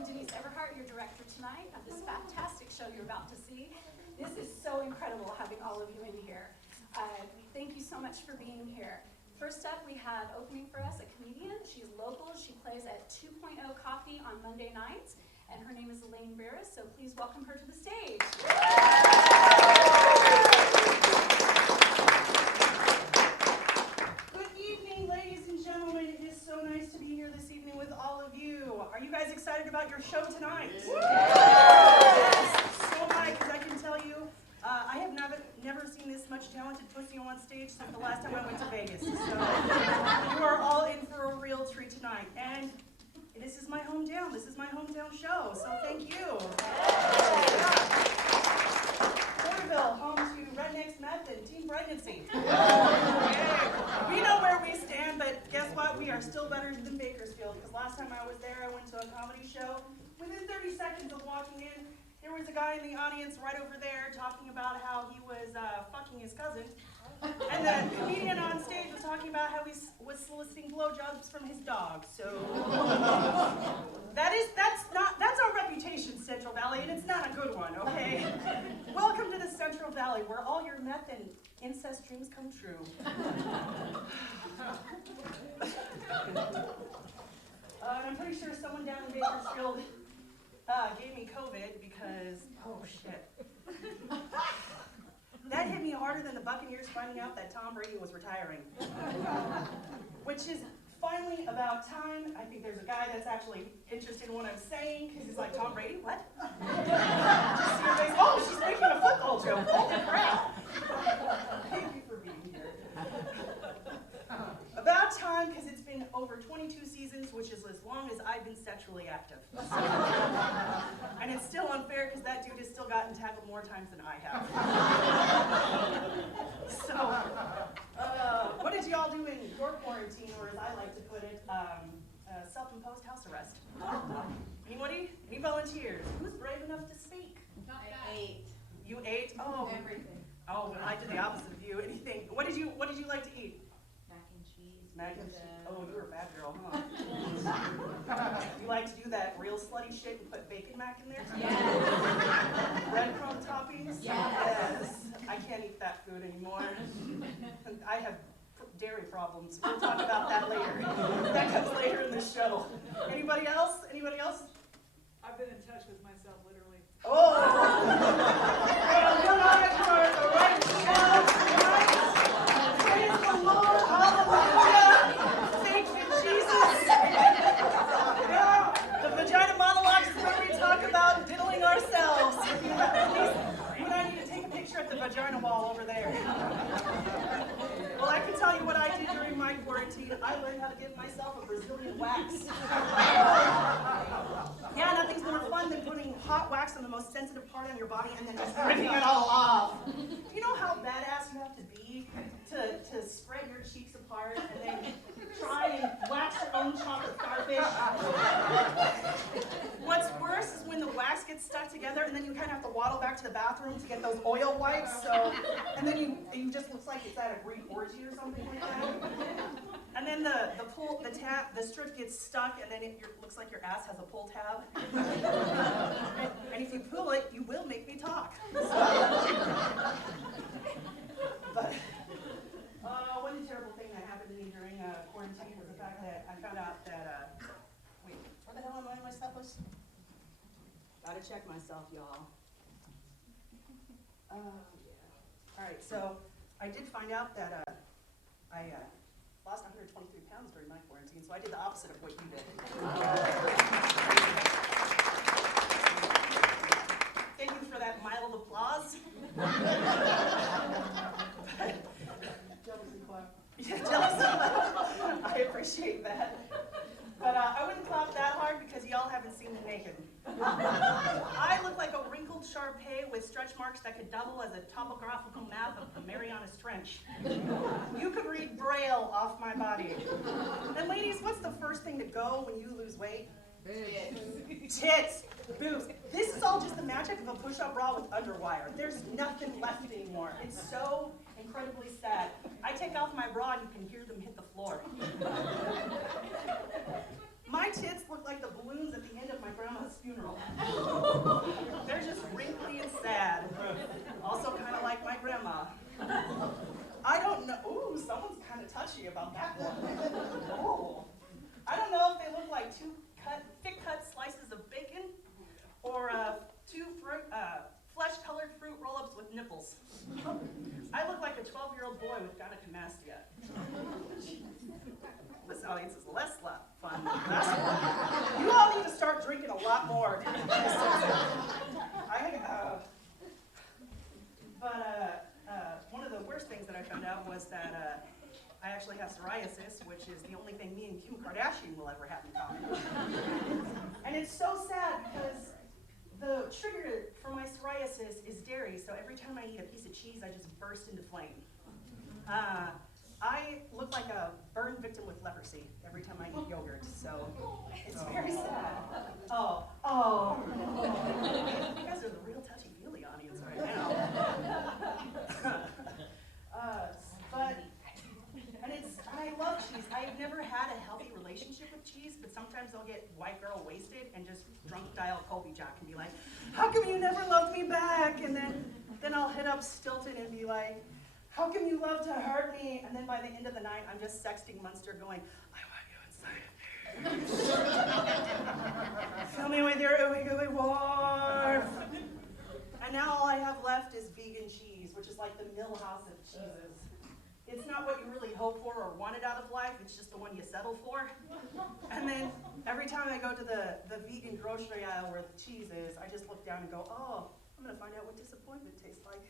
I'm Denise Everhart, your director tonight of this fantastic show you're about to see. This is so incredible having all of you in here. Thank you so much for being here. First up, we have opening for us a comedian. She's local. She plays at 2.0 Coffee on Monday nights, and her name is Elaine Burruss, so please welcome her to the stage. Good evening, ladies and gentlemen. It is so nice to be here this evening with all of you. Are you guys excited about your show tonight? Yes. So am I, because I can tell you, I have never seen this much talented pussy on stage since the last time I went to Vegas. So you are all in for a real treat tonight. And this is my hometown. This is my hometown show. So thank you. Porterville, home to Rednecks Meth and Teen Pregnancy. We know where we stand, but guess what? We are still better than Bakersfield, because last time I was there, I went to a comedy show. Within 30 seconds of walking in, there was a guy in the audience right over there talking about how he was fucking his cousin. And the comedian on stage was talking about how he was soliciting blowjobs from his dog. So that's our reputation, Central Valley, and it's not a good one, okay? Welcome to the Central Valley, where all your meth and incest dreams come true. And I'm pretty sure someone down in Bakersfield gave me COVID because, oh shit. That hit me harder than the Buccaneers finding out that Tom Brady was retiring. Which is finally about time. I think there's a guy that's actually interested in what I'm saying, because he's like, Tom Brady, what? Just see your face, oh, she's making a football joke, holy crap. Thank you for being here. About time, because it's been over 22 seasons, which is as long as I've been sexually active. And it's still unfair, because that dude has still gotten tackled more times than I have. So, what did y'all do in your quarantine, or as I like to put it, self-imposed house arrest? Anybody? Any volunteers? Who's brave enough to speak? I ate. You ate? Oh. Everything. Oh, I did the opposite of you. Anything? What did you like to eat? Mac and cheese. Mac and cheese. Oh, you were a fat girl, huh? You like to do that real slutty shit and put bacon mac in there? Yes. Breadcrumb toppings? Yes. I can't eat that food anymore. I have dairy problems. We'll talk about that later. That comes later in the show. Anybody else? Anybody else? I've been in touch with myself, literally. Oh! Well, you are the right show tonight. Praise the Lord. Hallelujah. Thank you, Jesus. Yeah, the Vagina Monologues is where we talk about diddling ourselves. You and I need to take a picture at the vagina wall over there. Well, I can tell you what I did during my quarantine. I learned how to give myself a Brazilian wax. Yeah, nothing's more fun than putting hot wax on the most sensitive part on your body and then just ripping it all off. Do you know how badass you have to be to spread your cheeks apart and then try and wax your own chocolate starfish? What's worse is when the wax gets stuck together and then you kind of have to waddle back to the bathroom to get those oil wipes. So, and then you just looks like it's at a Greek orgy or something like that. And then the strip gets stuck, and then it looks like your ass has a pull tab. And if you pull it, you will make me talk. But one terrible thing that happened to me during quarantine was the fact that I found out that, wait, where the hell am I in my step list? Gotta check myself, y'all. Yeah. All right, so I did find out that I lost 123 pounds during my quarantine, so I did the opposite of what you did. Thank you for that mild applause. Jealousy clap. Yeah, jealousy clap. I appreciate that. But I wouldn't clap that hard because y'all haven't seen me naked. I look like a wrinkled Shar Pei with stretch marks that could double as a topographical map of the Marianas Trench. You could read Braille off my body. And ladies, what's the first thing to go when you lose weight? Tits. Boobs. This is all just the magic of a push-up bra with underwire. There's nothing left anymore. It's so incredibly sad. I take off my bra and you can hear them hit the floor. My tits look like the balloons at the end of my grandma's funeral. They're just wrinkly and sad. Also kind of like my grandma. I don't know. Ooh, someone's kind of touchy about that one. Oh. I don't know if they look like two thick-cut slices of bacon or two flesh-colored fruit roll-ups with nipples. I look like a 12-year-old boy with gynecomastia. This audience is less fun than that. You all need to start drinking a lot more. One of the worst things that I found out was that I actually have psoriasis, which is the only thing me and Kim Kardashian will ever have in common. And it's so sad because the trigger for my psoriasis is dairy, so every time I eat a piece of cheese, I just burst into flame. I look like a burn victim with leprosy every time I eat yogurt, so it's very sad. Oh. You guys are the real touchy-feely audience right now. I love cheese. I've never had a healthy relationship with cheese, but sometimes I'll get white girl wasted and just drunk dial Colby Jack and be like, how come you never loved me back? And then I'll hit up Stilton and be like, how come you love to hurt me? And then by the end of the night, I'm just sexting Munster going, I want you inside of me. Fill me with your ooey gooey warmth. And now all I have left is vegan cheese, which is like the Millhouse of cheeses. It's not what you really hope for or wanted out of life, it's just the one you settle for. And then every time I go to the vegan grocery aisle where the cheese is, I just look down and go, oh, I'm gonna find out what disappointment tastes like.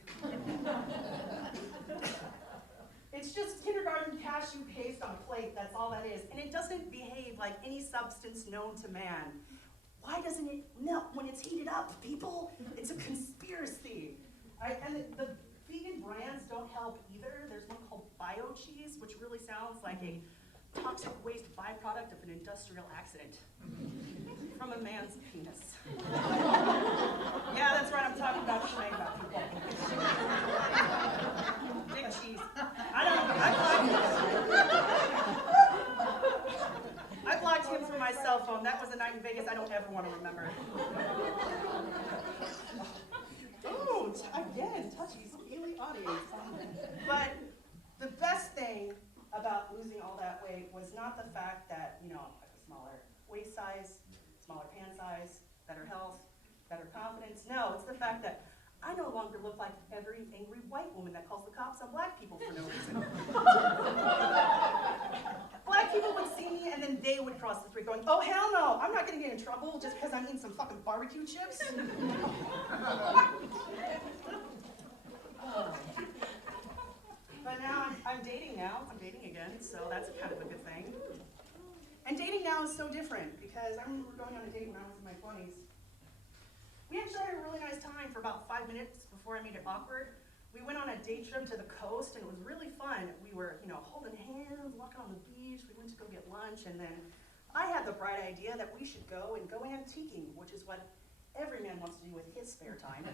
It's just kindergarten cashew paste on a plate, that's all that is. And it doesn't behave like any substance known to man. Why doesn't it melt when it's heated up, people? It's a conspiracy. And the vegan brands don't help either. There's one called bio cheese, which really sounds like a toxic waste byproduct of an industrial accident from a man's penis. Yeah, that's right, I'm talking about schmegma, people. Big cheese. I blocked him from my cell phone. That was a night in Vegas I don't ever want to remember. Oh, again, touchy-feely audience. But the best thing about losing all that weight was not the fact that, I have a smaller waist size, smaller pant size, better health, better confidence. No, it's the fact that I no longer look like every angry white woman that calls the cops on black people for no reason. Black people would see me and then they would cross the street going, oh hell no, I'm not gonna get in trouble just because I'm eating some fucking barbecue chips. But now I'm dating now, I'm dating again, so that's kind of a good thing. And dating now is so different because I remember going on a date when I was in my 20s. We actually had a really nice time for about 5 minutes before I made it awkward. We went on a day trip to the coast and it was really fun. We were, holding hands, walking on the beach. We went to go get lunch and then I had the bright idea that we should go antiquing, which is what every man wants to do with his spare time.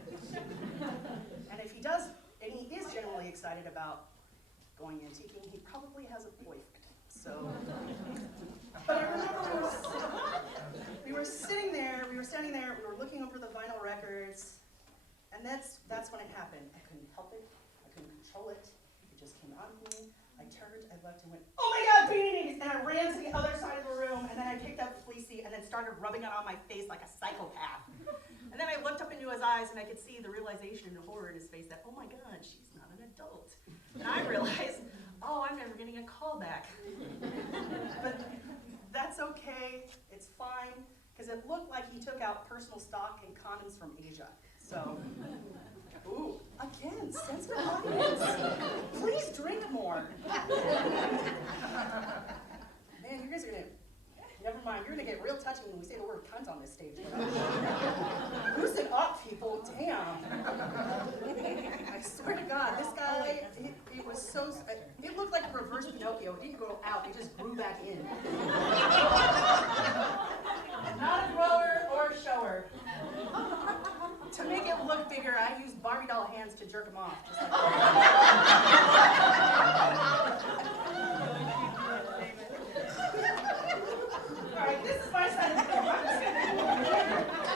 And if he does, and he is generally excited about going antiquing, he probably has a boyfriend. So, but I remember we were standing there, we were looking over the vinyl records, and that's when it happened. I couldn't help it, I couldn't control it, it just came out of me. I turned, I looked and went, oh my God, beanies! And I ran to the other side of the room, and then I picked up Fleecy and then started rubbing it on my face like a psychopath. And then I looked up into his eyes and I could see the realization and horror in his face that, oh my God, she's not an adult. And I realized, oh, I'm never getting a call back. But that's okay, it's fine, because it looked like he took out personal stock and condoms from Asia. So, ooh, again, sensitive audience. Please drink more. Man, you guys are gonna, never mind, you're gonna get real touchy when we say the word cunt on this stage. Loosen up, people, damn. I swear to God, this guy, it was so, it looked like a reverse Pinocchio. It didn't go out, it just grew back in. Not a grower or a shower. To make it look bigger, I used Barbie doll hands to jerk him off. Just like all right, this is my side of the room.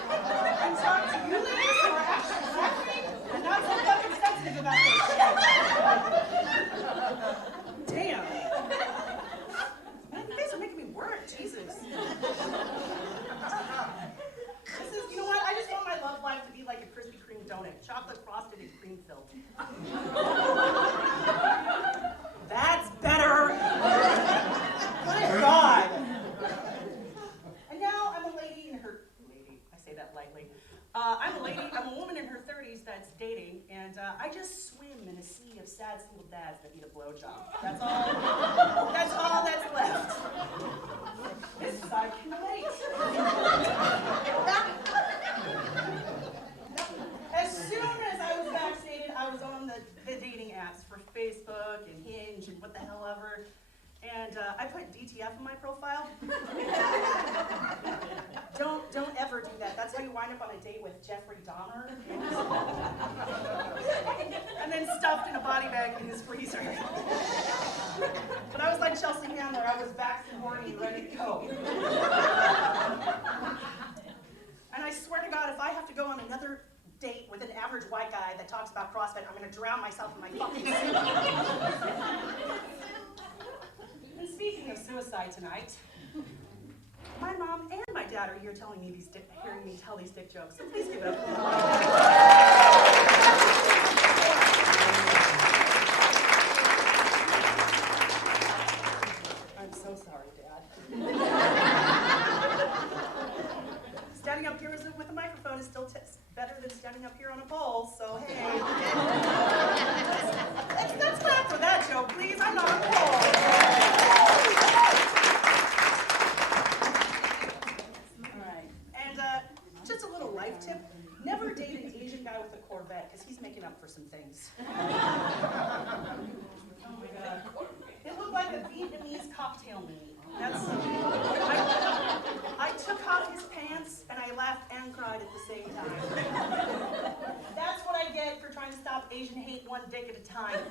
I'm a woman in her 30s that's dating, and I just swim in a sea of sad single dads that need a blowjob. That's all that's left. This side can relate. As soon as I was vaccinated, I was on the dating apps for Facebook and Hinge and what the hell ever. And I put DTF in my profile. Don't ever do that. That's how you wind up on a date with Jeffrey Dahmer. And then stuffed in a body bag in his freezer. But I was like Chelsea Handler. I was vaxxed and horny and ready to go. And I swear to God, if I have to go on another date with an average white guy that talks about CrossFit, I'm going to drown myself in my fucking suit. And speaking of suicide tonight, my mom and my dad are here hearing me tell these dick jokes, so please give it up. I'm so sorry, Dad. Standing up here with a microphone is still better than standing up here on a pole, so hey. Let's clap for that joke, please. I'm not a pole. Just a little life tip, never date an Asian guy with a Corvette, because he's making up for some things. Oh my God. It looked like a Vietnamese cocktail mini. I took off his pants, and I laughed and cried at the same time. That's what I get for trying to stop Asian hate one dick at a time.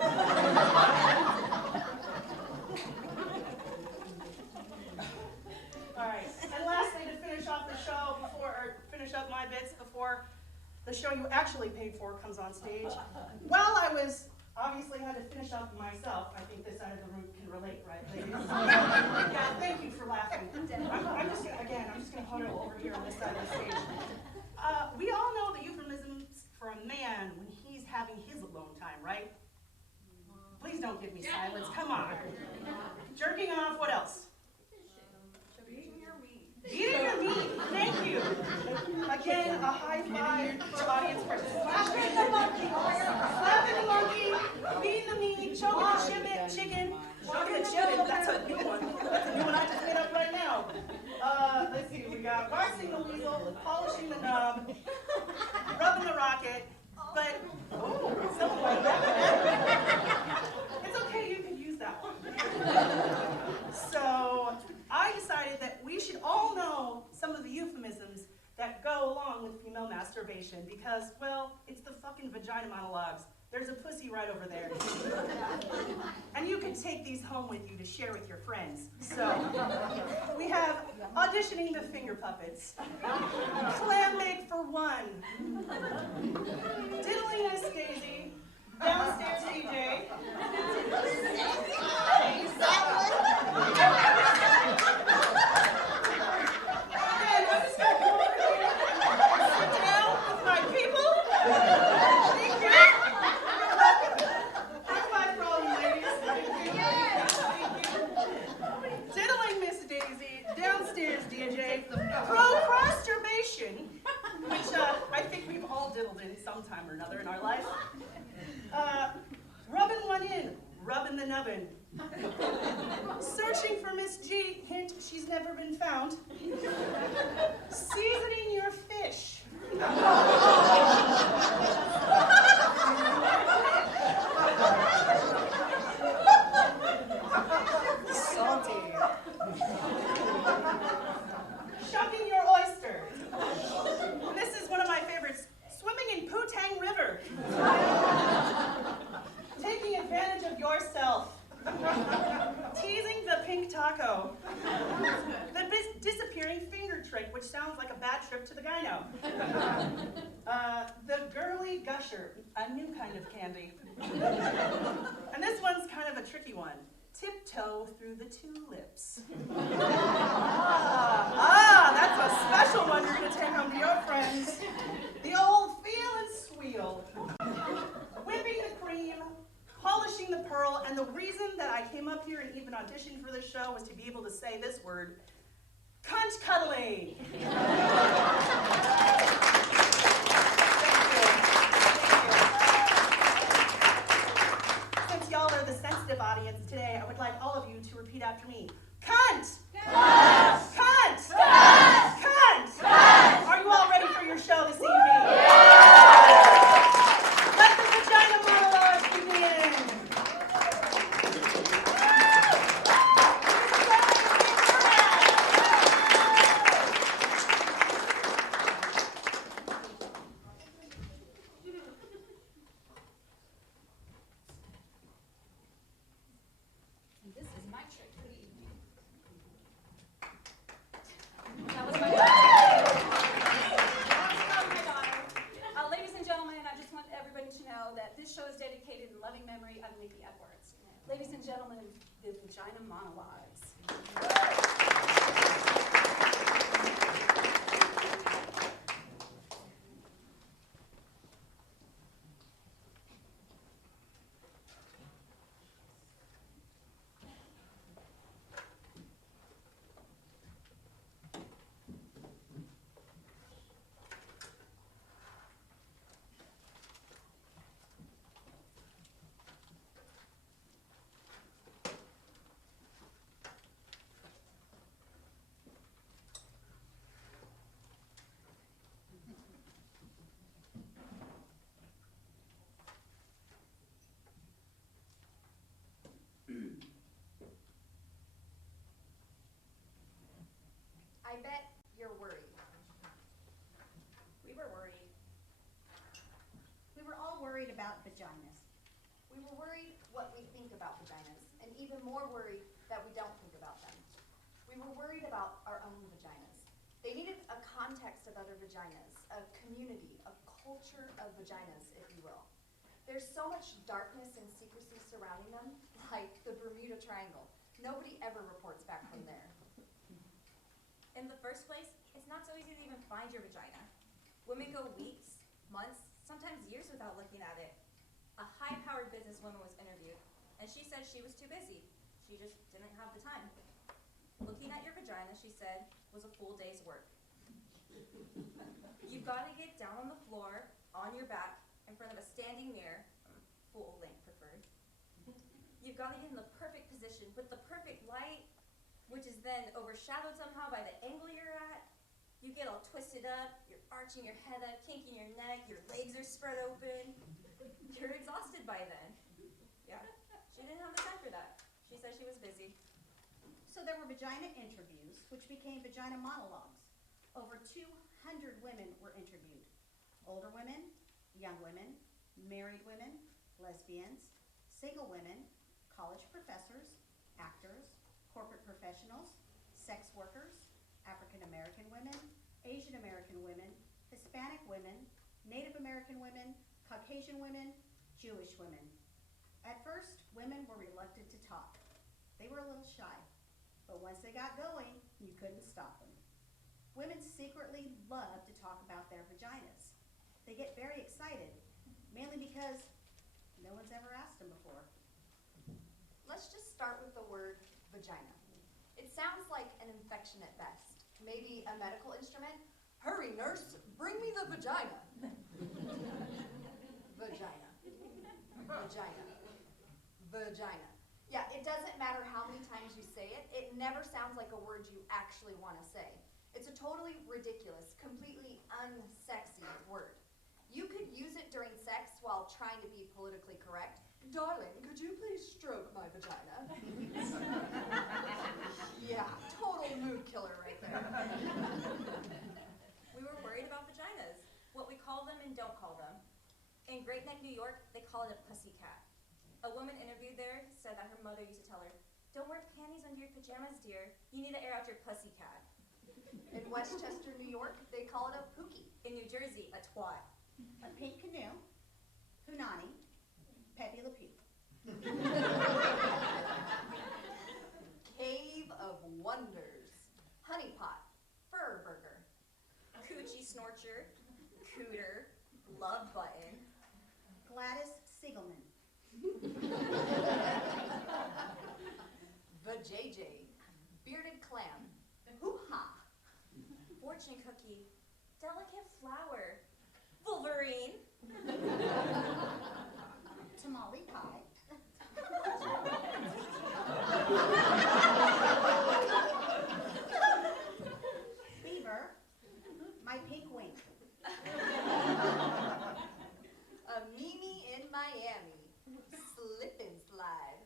All right, and lastly, to finish off the show finish up my bits before the show you actually paid for comes on stage. While I was obviously had to finish up myself, I think this side of the room can relate, right, ladies? Yeah, thank you for laughing. I'm just gonna huddle over here on this side of the stage. We all know the euphemisms for a man when he's having his alone time, right? Please don't give me silence. Come on. Jerking off. What else? Eating your meat. Thank you. Again, a high five for audience participation. Slapping the monkey. Slapping the monkey. Eating the meat. Choking the chicken. Choking the chicken. That's a new one. That's a new one I just made up right now. Let's see. We got waxing the weasel, polishing the knob, rubbing the rocket. But something like that. It's okay. You can use that one. So I decided that we should all know some of the euphemisms that go along with female masturbation because, well, it's the fucking Vagina Monologues. There's a pussy right over there. And you can take these home with you to share with your friends. So we have auditioning the finger puppets, clam bake for one, diddling Miss Daisy, downstairs DJ. Sometime or another in our life. Rubbing one in, rubbing the nubbin. Searching for Miss G, hint, she's never been found. Seasoning your fish. Salty. Shucking your oyster. And this is one of my favorites. Swimming in Putang River. Taking advantage of yourself. Teasing the pink taco. The disappearing finger trick, which sounds like a bad trip to the gyno. The girly gusher, a new kind of candy. And this one's kind of a tricky one. Tiptoe through the tulips. That's a special one you're going to take home to your friends. The old feel and squeal. Whipping the cream, polishing the pearl, and the reason that I came up here and even auditioned for this show was to be able to say this word, cunt cuddling. worried about vaginas? We were worried what we think about vaginas, and even more worried that we don't think about them. We were worried about our own vaginas. They needed a context of other vaginas, a community, a culture of vaginas, if you will. There's so much darkness and secrecy surrounding them, like the Bermuda Triangle. Nobody ever reports back from there. In the first place, it's not so easy to even find your vagina. Women go weeks, months, sometimes years without looking at it. A high-powered businesswoman was interviewed, and she said she was too busy. She just didn't have the time. Looking at your vagina, she said, was a full day's work. You've got to get down on the floor, on your back, in front of a standing mirror, full length preferred. You've got to get in the perfect position with the perfect light, which is then overshadowed somehow by the angle you're at. You get all twisted up, you're arching your head up, kinking your neck, your legs are spread open. You're exhausted by then. Yeah, she didn't have the time for that. She said she was busy. So there were vagina interviews, which became Vagina Monologues. Over 200 women were interviewed. Older women, young women, married women, lesbians, single women, college professors, actors, corporate professionals, sex workers, African American women, Asian American women, Hispanic women, Native American women, Caucasian women, Jewish women. At first, women were reluctant to talk. They were a little shy, but once they got going, you couldn't stop them. Women secretly love to talk about their vaginas. They get very excited, mainly because no one's ever asked them before. Let's just start with the word vagina. It sounds like an infection at best. Maybe a medical instrument. Hurry, nurse, bring me the vagina. Vagina. Vagina. Vagina. Yeah, it doesn't matter how many times you say it, it never sounds like a word you actually want to say. It's a totally ridiculous, completely unsexy word. You could use it during sex while trying to be politically correct. Darling, could you please stroke my vagina? Yeah, total mood killer right there. We were worried about vaginas, what we call them and don't call them. In Great Neck, New York, they call it a pussycat. A woman interviewed there said that her mother used to tell her, "Don't wear panties under your pajamas, dear. You need to air out your pussycat." In Westchester, New York, they call it a pookie. In New Jersey, a twat. A pink canoe, punani, Pepe Le Pew. Cave of Wonders, honeypot, fur burger. Coochie snorcher, cooter, love button. Gladys Siegelman. Vajayjay, bearded clam, hoo-ha. Fortune cookie, delicate flower. Wolverine. Tamale pie. Beaver. My pink wink. A Mimi in Miami, slip and slide.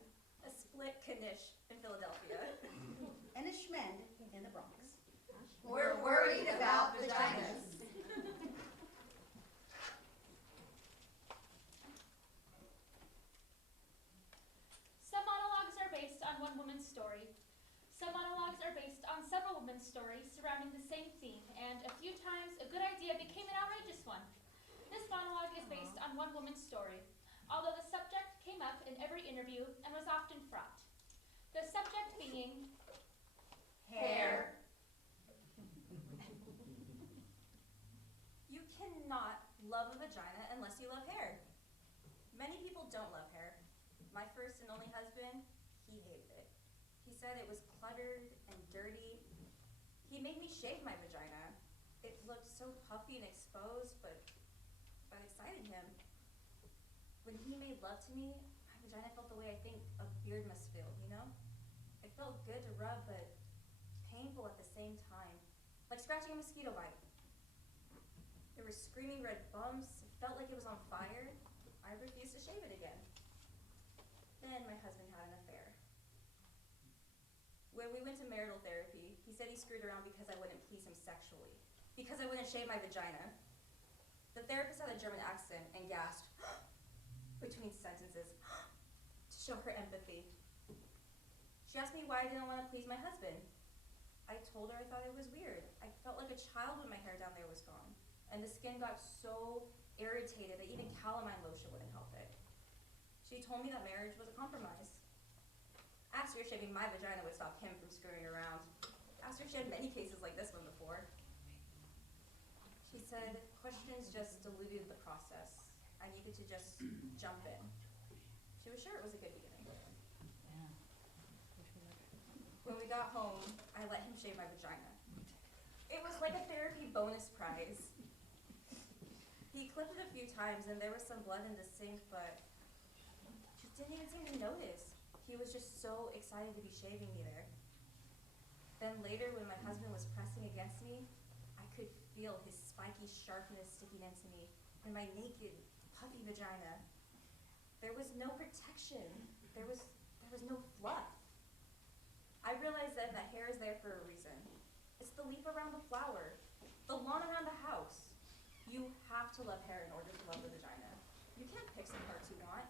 A split knish in Philadelphia. And a schmend in the Bronx. We're worried about vaginas. Some monologues are based on one woman's story. Some monologues are based on several women's stories surrounding the same theme, and a few times a good idea became an outrageous one. This monologue is based on one woman's story, although the subject came up in every interview and was often fraught. The subject being Hair. You cannot love a vagina unless you love hair. Many people don't love hair. My first and only husband, he hated it. He said it was cluttered and dirty. He made me shave my vagina. It looked so puffy and exposed, but it excited him. When he made love to me, my vagina felt the way I think a beard must feel, you know? It felt good to rub, but painful at the same time, like scratching a mosquito bite. There were screaming red bumps. It felt like it was on fire. I refused to shave it again. Then my husband had an affair. When we went to marital therapy, he said he screwed around because I wouldn't please him sexually, because I wouldn't shave my vagina. The therapist had a German accent and gasped, between sentences to show her empathy. She asked me why I didn't want to please my husband. I told her I thought it was weird. I felt like a child when my hair down there was gone, and the skin got so irritated that even calamine lotion wouldn't help it. She told me that marriage was a compromise. Asked her if shaving my vagina would stop him from screwing around. Asked her if she had many cases like this one before. She said questions just diluted the process. I needed to just jump in. She was sure it was a good beginning. When we got home, I let him shave my vagina. It was like a therapy bonus prize. He clipped it a few times and there was some blood in the sink, but he didn't even seem to notice. He was just so excited to be shaving me there. Then later, when my husband was pressing against me, I could feel his spiky sharpness sticking into me and my naked, puffy vagina. There was no protection. There was no fluff. I realized then that hair is there for a reason. It's the leaf around the flower, the lawn around the house. You have to love hair in order to love the vagina. You can't pick some parts you want.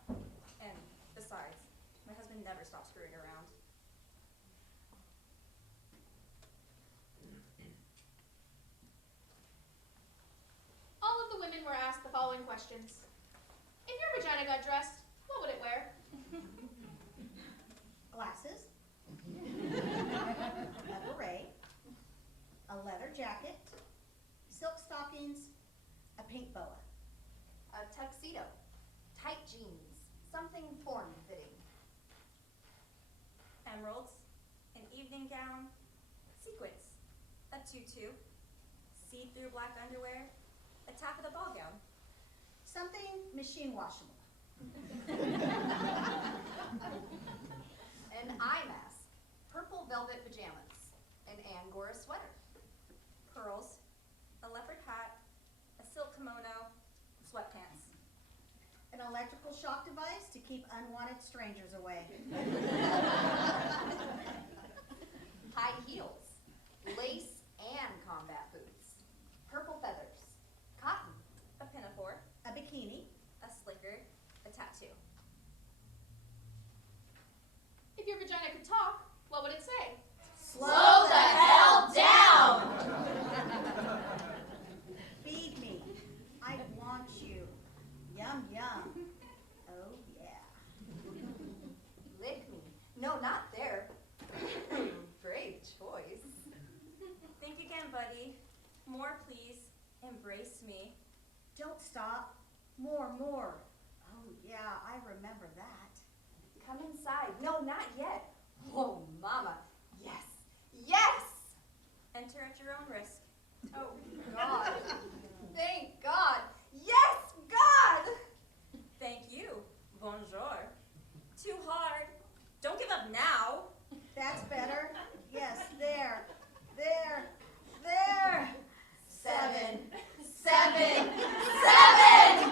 And besides, my husband never stopped screwing around. All of the women were asked the following questions. If your vagina got dressed, what would it wear? Glasses, a beret, a leather jacket, silk stockings, a pink boa. A tuxedo, tight jeans, something form-fitting. Emeralds, an evening gown, sequins, a tutu, see-through black underwear, a taffeta ball gown. Something machine washable. An eye mask, purple velvet pajamas, an Angora sweater. Pearls, a leopard hat, a silk kimono, sweatpants. An electrical shock device to keep unwanted strangers away. High heels, lace and combat boots. Purple feathers, cotton. A pinafore, A bikini, a slicker, a tattoo. If your vagina could talk, what would it say? Slow the hell down! feed me, I want you, yum yum, oh yeah. Lick me. No, not there. Brave choice. Think again, buddy. More, please. Embrace me. Don't stop, more, oh yeah, I remember that. Come inside. No, not yet. Oh, mama. Yes. Yes! Enter at your own risk. Oh, God. Thank God. Yes, God! Thank you. Bonjour. Too hard. Don't give up now. That's better, yes, there. 7, 7, 7!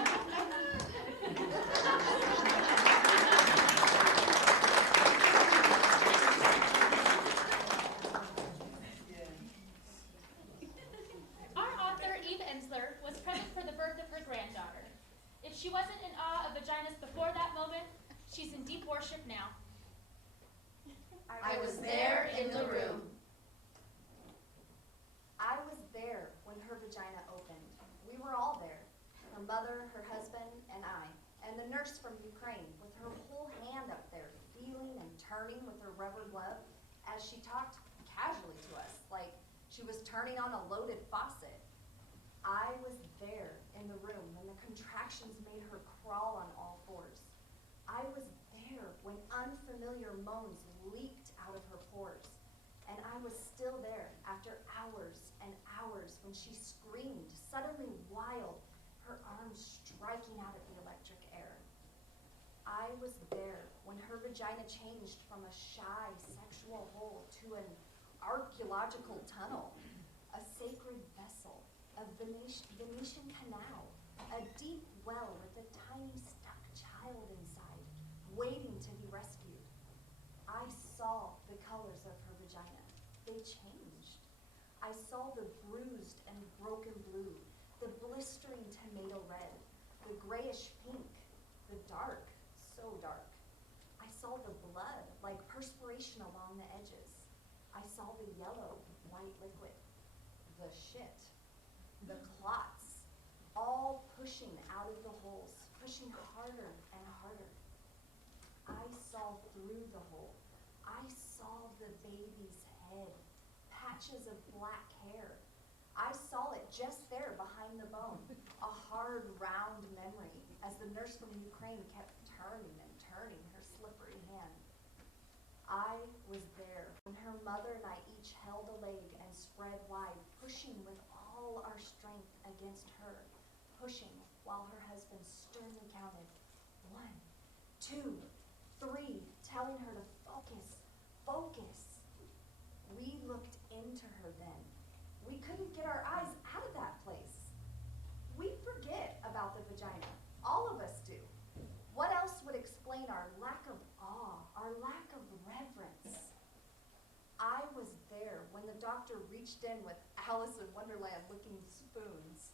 Our author, Eve Ensler, was present for the birth of her granddaughter. If she wasn't in awe of vaginas before that moment, she's in deep worship now. I was there in the room. I was there when her vagina opened. We were all there. Her mother, her husband, and I, and the nurse from Ukraine, with her whole hand up there, feeling and turning with her rubber glove as she talked casually to us, like she was turning on a loaded faucet. I was there in the room when the contractions made her crawl on all fours. I was there when unfamiliar moans leaked out of her pores. And I was still there after hours and hours when she screamed, suddenly wild, her arms striking out at the electric air. I was there when her vagina changed from a shy sexual hole to an archaeological tunnel, a sacred vessel, a Venetian canal, a deep well with a tiny stuck child inside, waiting to be rescued. I saw the colors of her vagina. They changed. I saw the bruised and broken blue, the blistering tomato red, the grayish pink, the dark, saw the blood, like perspiration along the edges. I saw the yellow, white liquid, the shit, the clots, all pushing out of the holes, pushing harder and harder. I saw through the hole. I saw the baby's head, patches of black hair. I saw it just there behind the bone, a hard, round memory, as the nurse from Ukraine kept turning and turning her slippery hand. I was there when her mother and I each held a leg and spread wide, pushing with all our strength against her, pushing while her husband sternly counted 1, 2, 3, telling her to focus, focus. We looked into her then. We couldn't get our eyes out of that place. We forget about the vagina. All of us do. What else would explain our lack of awe, our lack of reverence? I was there when the doctor reached in with Alice in Wonderland looking spoons.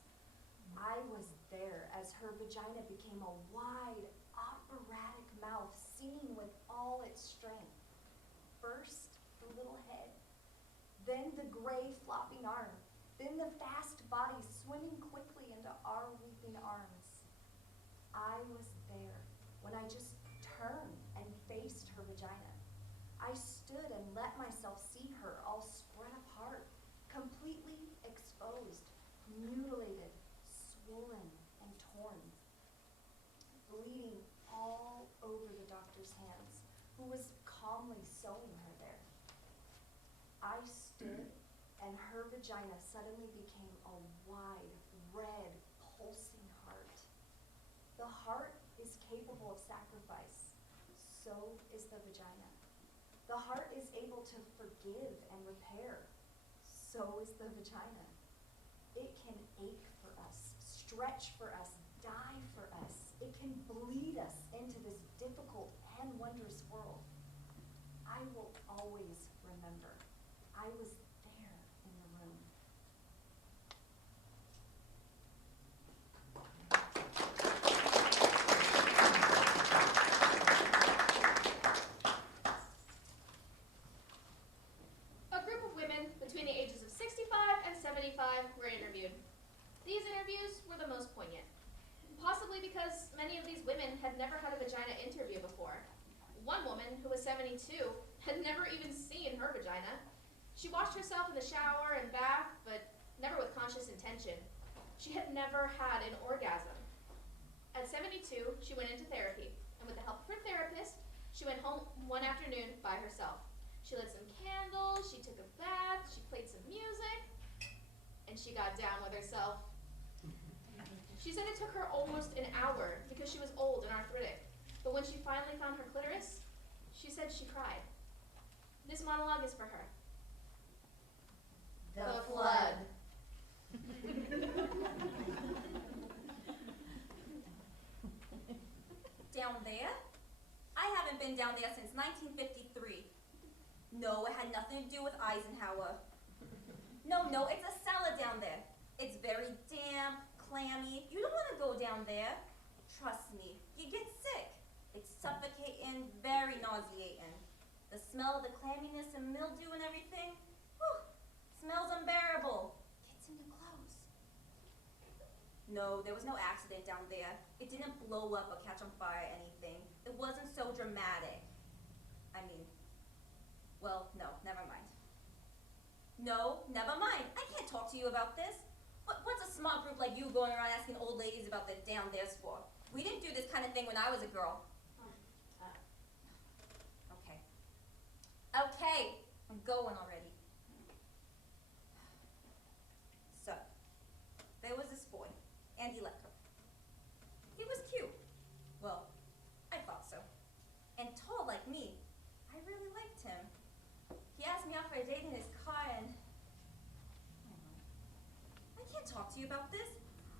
I was there as her vagina became a wide, operatic mouth singing with all its strength. First, the little head, then the gray flopping arm, then the fast body swimming quickly into our weeping arms. I was there when I just turned and faced her vagina. I stood and let myself see her all spread apart, completely exposed, mutilated, swollen, and torn, bleeding all over the doctor's hands, who was calmly sewing her there. I stood, and her vagina suddenly became a wide, red, pulsing heart. The heart is capable of sacrifice. So is the vagina. The heart is able to forgive and repair. So is the vagina. It can ache for us, stretch for us, die for us. It can bleed us into this difficult and wondrous world. I will always remember. I was there in the room. A group of women between the ages of 65 and 75 were interviewed. These interviews were the most poignant, possibly because many of these women had never had a vagina interview before. One woman, who was 72, had never even seen her vagina. She washed herself in the shower and bath, but never with conscious intention. She had never had an orgasm. At 72, she went into therapy, and with the help of her therapist, she went home one afternoon by herself. She lit some candles, she took a bath, she played some music, and she got down with herself. She said it took her almost an hour because she was old and arthritic, but when she finally found her clitoris, she said she cried. This monologue is for her. The flood. Down there? I haven't been down there since 1953. No, it had nothing to do with Eisenhower. No, it's a cellar down there. It's very damp, clammy. You don't want to go down there. Trust me, you get sick. It's suffocating, very nauseating. The smell of the clamminess and mildew and everything, whew, smells unbearable. Gets in the clothes. No, there was no accident down there. It didn't blow up or catch on fire or anything. It wasn't so dramatic. I mean, well, no, never mind. No, never mind. I can't talk to you about this. What's a smart group like you going around asking old ladies about the down there's for? We didn't do this kind of thing when I was a girl. Okay, I'm going already. So, there was this boy, Andy Lecter. He was cute. Well, I thought so. And tall like me. I really liked him. He asked me out for a date in his car and... I can't talk to you about this.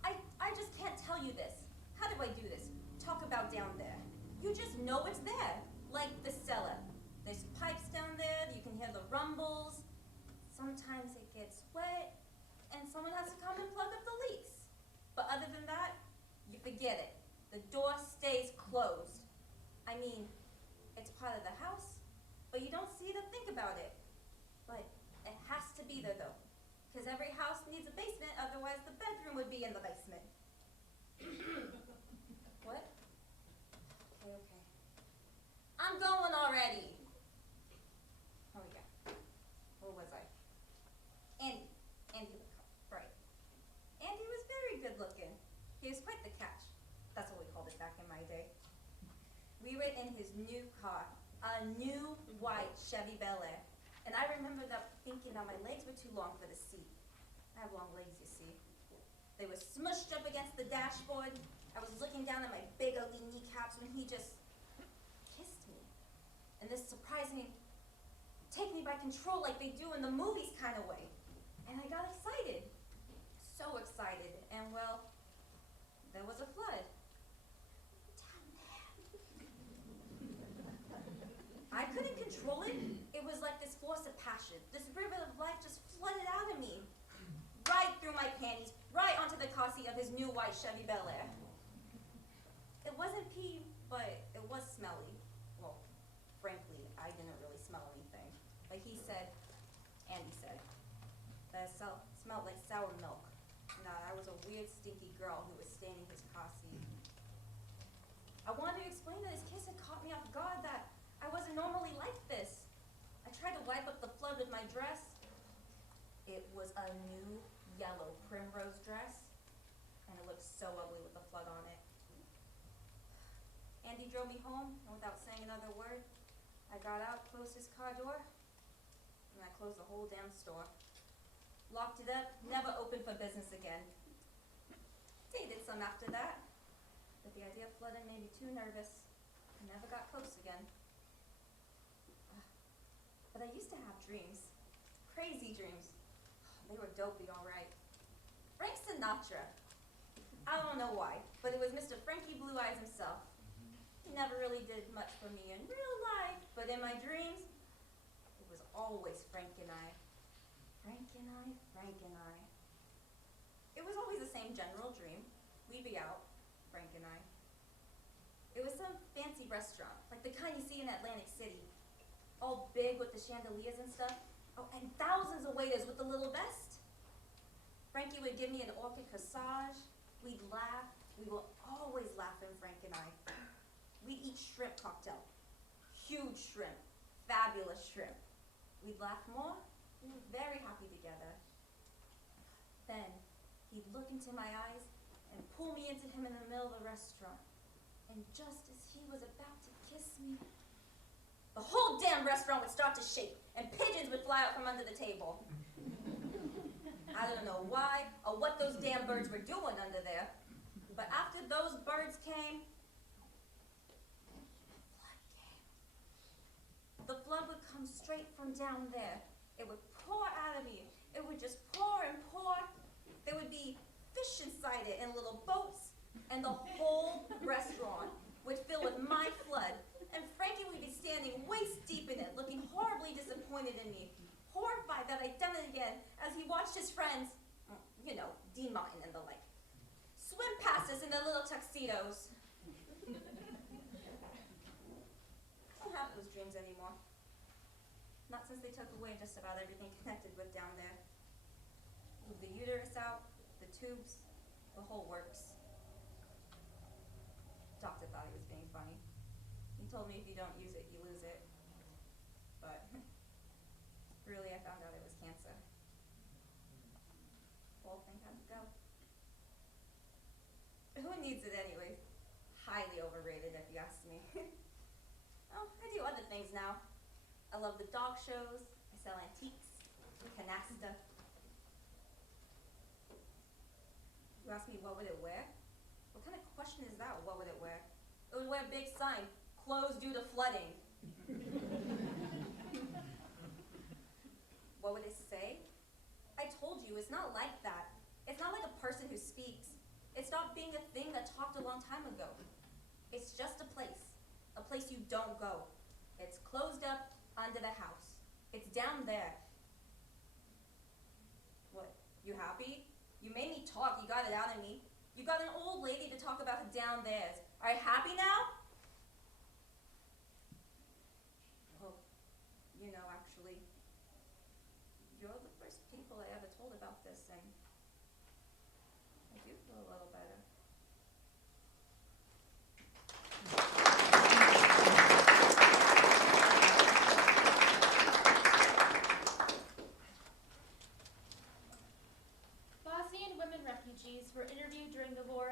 I just can't tell you this. How do I do this? Talk about down there. You just know it's there, like the cellar. There's pipes down there, you can hear the rumbles. Sometimes it gets wet, and someone has to come and plug up the leaks. But other than that, you forget it. The door stays closed. I mean, it's part about it. But it has to be there though, because every house needs a basement, otherwise the bedroom would be in the basement. What? Okay. I'm going already. Oh yeah. Where was I? Andy. Right. Andy was very good looking. He was quite the catch. That's what we called it back in my day. We were in his new car, a new white Chevy Bel Air. And I remember thinking that my legs were too long for the seat. I have long legs, you see. They were smushed up against the dashboard. I was looking down at my big ugly kneecaps when he just kissed me. And this surprised me, take me by control like they do in the movies kind of way. And I got excited. So excited. And well, there was a flood. Down there. I couldn't control it. It was like this force of passion. This river of life just flooded out of me. Right through my panties, right onto the car seat of his new white Chevy Bel Air. It wasn't pee, but it was smelly. Well, frankly, I didn't really smell anything. But Andy said, that it smelled like sour milk. And that I was a weird, stinky girl who was staining his car seat. I wanted to explain that his kiss had caught me off guard, that I wasn't normally like this. I tried to wipe up the flood with my dress. It was a new yellow primrose dress, and it looked so ugly with the flood on it. Andy drove me home, and without saying another word, I got out, closed his car door, and I closed the whole damn store. Locked it up, never opened for business again. Dated some after that, but the idea of flooding made me too nervous. I never got close again. But I used to have dreams. Crazy dreams. They were dopey, all right. Frank Sinatra. I don't know why, but it was Mr. Frankie Blue Eyes himself. He never really did much for me in real life, but in my dreams, it was always Frank and I. Frank and I, Frank and I. It was always the same general dream. We'd be out, Frank and I. It was some fancy restaurant, like the kind you see in Atlantic City. All big with the chandeliers and stuff. Oh, and thousands of waiters with the little vest. Frankie would give me an orchid corsage. We'd laugh. We were always laughing, Frank and I. We'd eat shrimp cocktail. Huge shrimp. Fabulous shrimp. We'd laugh more. We were very happy together. Then, he'd look into my eyes and pull me into him in the middle of the restaurant. And just as he was about to kiss me, the whole damn restaurant would start to shake, and pigeons would fly out from under the table. I don't know why or what those damn birds were doing under there, but after those birds came, the flood would come straight from down there. It would pour out of me. It would just pour and pour. There would be fish inside it in little boats, and the whole restaurant would fill with my flood. And Frankie would be standing waist deep in it, looking horribly disappointed in me, horrified that I'd done it again, as he watched his friends, you know, Dean Martin and the like, swim past us in their little tuxedos. I don't have those dreams anymore. Not since they took away just about everything connected with down there. Moved the uterus out, the tubes, the whole works. Doctor thought he was being funny. He told me if you don't use it, you lose it. But really, I found out it was cancer. Whole thing had to go. Who needs it anyway? Highly overrated, if you ask me. Oh, I do other things now. I love the dog shows. I sell antiques, canasta. You ask me what would it wear? What kind of question is that? What would it wear? It would wear a big sign. Closed due to flooding. What would it say? I told you, it's not like that. It's not like a person who speaks. It stopped being a thing that talked a long time ago. It's just a place you don't go. It's closed up under the house. It's down there. What, you happy? You made me talk, you got it out of me. You got an old lady to talk about her down theirs. Are you happy now? You know, actually,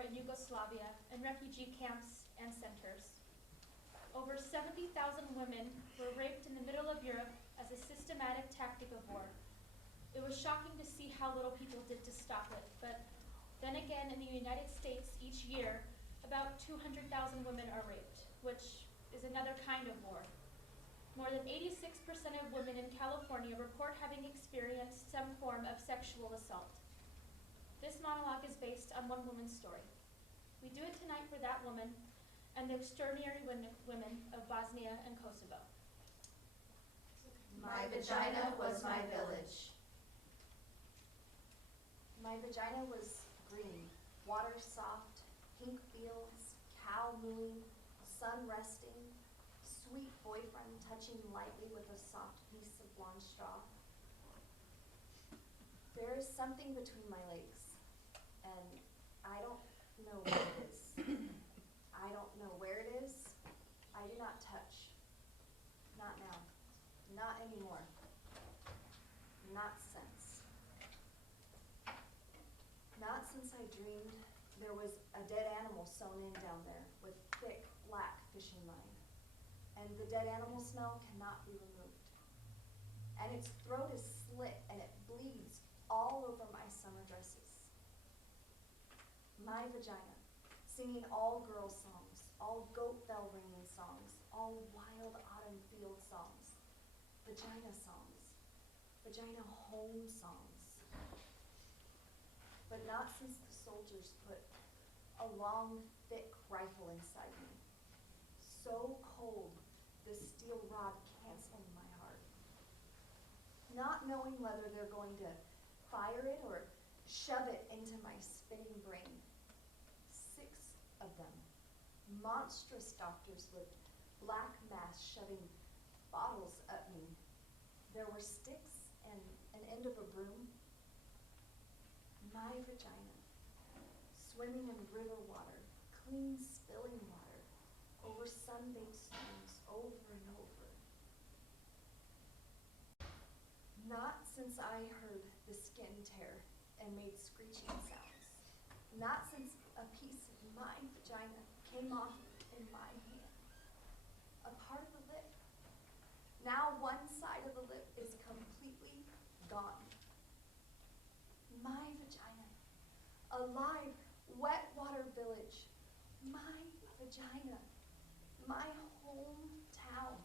in Yugoslavia in refugee camps and centers. Over 70,000 women were raped in the middle of Europe as a systematic tactic of war. It was shocking to see how little people did to stop it, but then again in the United States each year, about 200,000 women are raped, which is another kind of war. More than 86% of women in California report having experienced some form of sexual assault. This monologue is based on one woman's story. We do it tonight for that woman and the extraordinary women of Bosnia and Kosovo. My vagina was my village. My vagina was green, water soft, pink fields, cow mooing, sun resting, sweet boyfriend touching lightly with a soft piece of blonde straw. There is something between my legs, and I don't know what it is. I don't know where it is. I do not touch. Not now. Not anymore. Not since. Not since I dreamed there was a dead animal sewn in down there with thick black fishing line. And the dead animal smell cannot be removed. And its throat is slit and it bleeds all over my summer dresses. My vagina, singing all girl songs, all goat bell ringing songs, all wild autumn field songs, vagina songs, vagina home songs. But not since the soldiers put a long, thick rifle inside me. So cold, the steel rod canceling my heart. Not knowing whether they're going to fire it or shove it into my spinning brain. 6 of them, monstrous doctors with black masks shoving bottles at me. There were sticks and an end of a broom. My vagina, swimming in river water, clean spilling water, over sun-baked stones, over and over. Not since I heard the skin tear and made screeching sounds. Not since a piece of my vagina came off in my hand. A part of the lip. Now one side of the lip is completely gone. My vagina. A live, wet water village. My vagina. My hometown.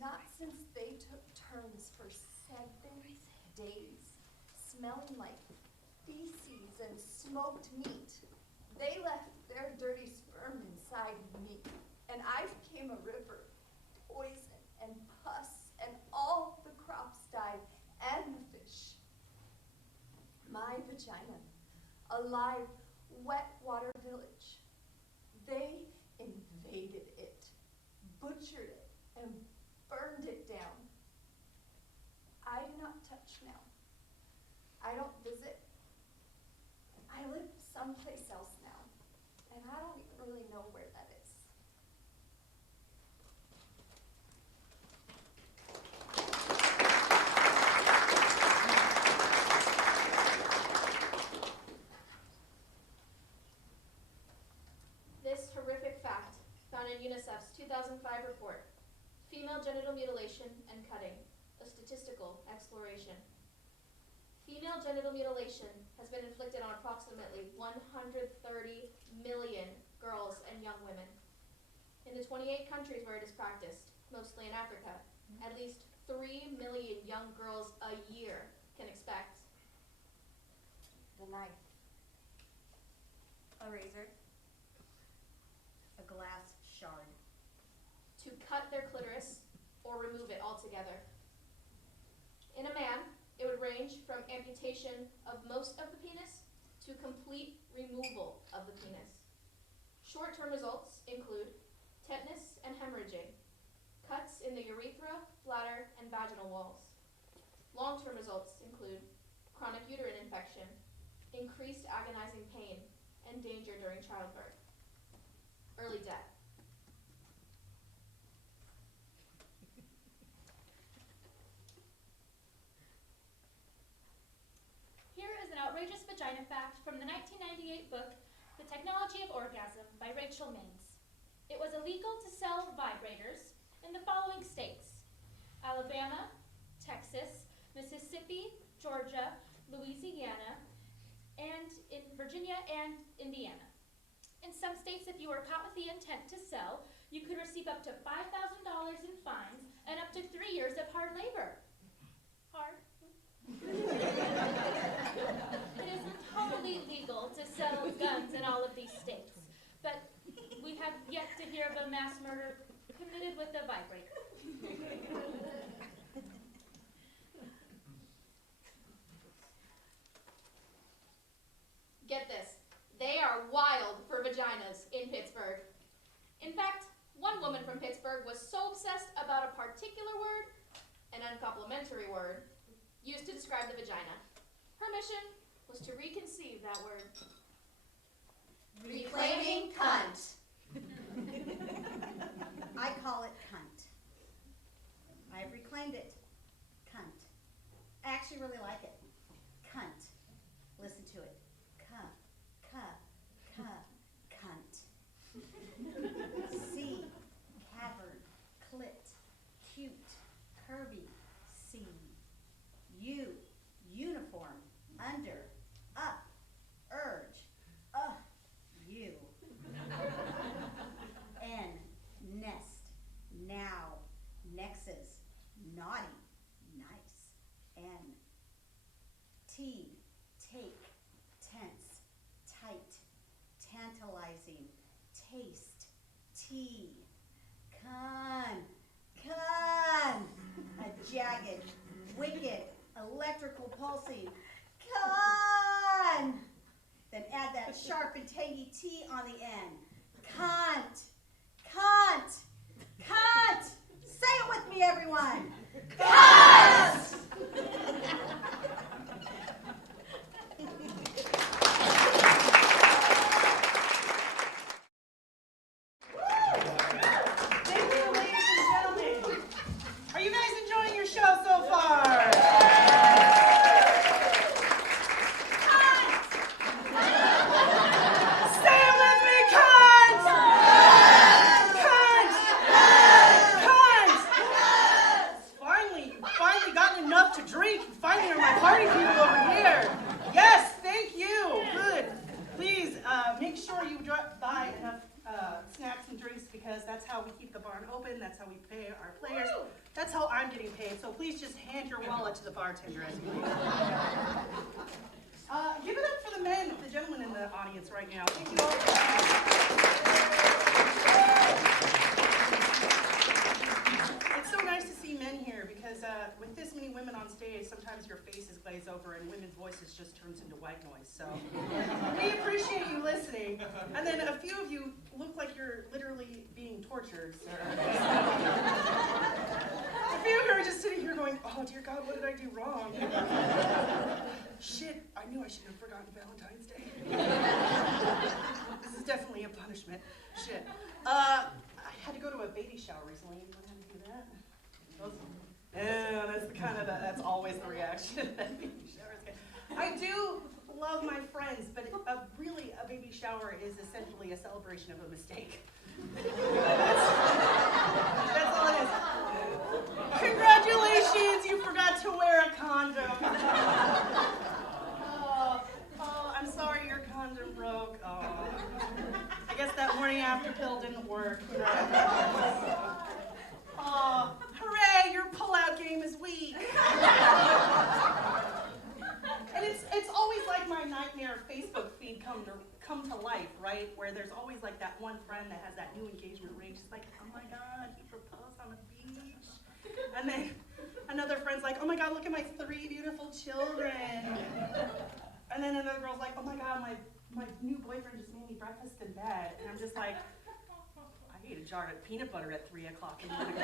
Not since they took turns for 7 days, smelling like feces and smoked meat. They left their dirty sperm inside me, and I became a river, poison and pus, and all the crops died, and the fish. My vagina, a live, wet water village. They invaded it, butchered it, and burned it down. I do not touch now. I don't visit. I live someplace else now, and I don't even really know where that is. This horrific fact, found in UNICEF's 2005 report, Female Genital Mutilation and Cutting, a Statistical Exploration. Female genital mutilation has been inflicted on approximately 130 million girls and young women. In the 28 countries where it is practiced, mostly in Africa, at least 3 million young girls a year can expect. The knife. A razor. A glass shard. To cut their clitoris or remove it altogether. In a man, it would range from amputation of most of the penis to complete removal of the penis. Short-term results include tetanus and hemorrhaging, cuts in the urethra, bladder, and vaginal walls. Long-term results include chronic uterine infection, increased agonizing pain, and danger during childbirth. Early death. Here is an outrageous outrageous vagina fact from the 1998 book, The Technology of Orgasm by Rachel Maines. It was illegal to sell vibrators in the following states: Alabama, Texas, Mississippi, Georgia, Louisiana, and in Virginia and Indiana. In some states, if you were caught with the intent to sell, you could receive up to $5,000 in fines and up to 3 years of hard labor. Hard? It is totally legal to sell guns in all of these states, but we have yet to hear of a mass murder committed with a vibrator. Get this, they are wild for vaginas in Pittsburgh. In fact, one woman from Pittsburgh was so obsessed about a particular word, an uncomplimentary word, used to describe the vagina. Her mission was to reconceive that word. Reclaiming cunt. I call it cunt. I have reclaimed it. Cunt. I actually really like it. Cunt. Listen to it. Cunt. C, cavern, clit, cute, curvy, C. U, uniform, under, up, urge, you. N, nest, now, nexus, naughty, nice. N. T, take, tense, tight, tantalizing, taste, tea, con, a jagged, wicked, electrical pulsing, con. Then add that sharp and tangy T on the end. Cunt. Say it with me, everyone. Cunt! Thank you, ladies and gentlemen. Are you guys enjoying your show so far? Say it with me, cunt! Finally, you've finally gotten enough to drink. You finally are my party people over here. Yes, thank you. Good. Please make sure you buy enough snacks and drinks, because that's how we keep the barn open. That's how we pay our players. That's how I'm getting paid. So please just hand your wallet to the bartender as you leave. Give it up for the men, the gentlemen in the audience right now. Thank you all. It's so nice to see men here, because with this many women on stage, sometimes your faces glaze over and women's voices just turns into white noise. So we appreciate you listening. And then a few of you look like you're literally being tortured. So. A few of you are just sitting here going, oh dear God, what did I do wrong? Shit, I knew I shouldn't have forgotten Valentine's Day. This is definitely a punishment. Shit. I had to go to a baby shower recently. Anyone had to do that? Yeah, that's always the reaction. Baby showers. I do love my friends, but really a baby shower is essentially a celebration of a mistake. That's all it is. Congratulations, you forgot to wear a condom. Oh, I'm sorry your condom broke. Oh. I guess that morning after pill didn't work. Oh, hooray, your pull-out game is weak. And it's always like my nightmare Facebook feed come to life, right? Where there's always like that one friend that has that new engagement ring. She's like, oh my God, he proposed on the beach. And then another friend's like, oh my God, look at my 3 beautiful children. And then another girl's like, oh my God, my new boyfriend just made me breakfast in bed. And I'm just like, I ate a jar of peanut butter at 3 o'clock in the morning.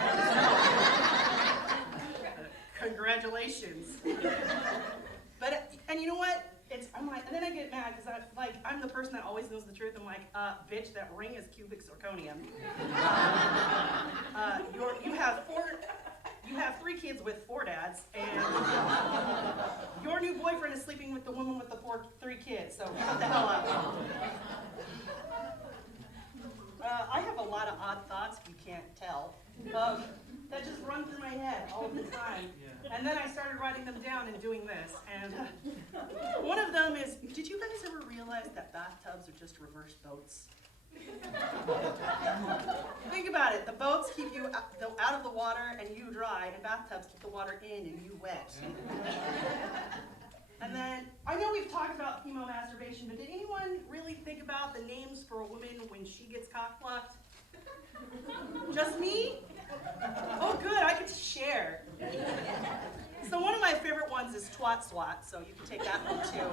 Congratulations. But, and you know what? I'm like, and then I get mad because I'm the person that always knows the truth. I'm like, bitch, that ring is cubic zirconium. You have you have 3 kids with 4 dads, and your new boyfriend is sleeping with the woman with the 3 kids, so shut the hell up. I have a lot of odd thoughts, if you can't tell, that just run through my head all the time. And then I started writing them down and doing this. And one of them is, did you guys ever realize that bathtubs are just reverse boats? Think about it. The boats keep you out of the water and you dry, and bathtubs keep the water in and you wet. And then, I know we've talked about female masturbation, but did anyone really think about the names for a woman when she gets cock-blocked? Just me? Oh good, I get to share. So one of my favorite ones is twat swat, so you can take that one too.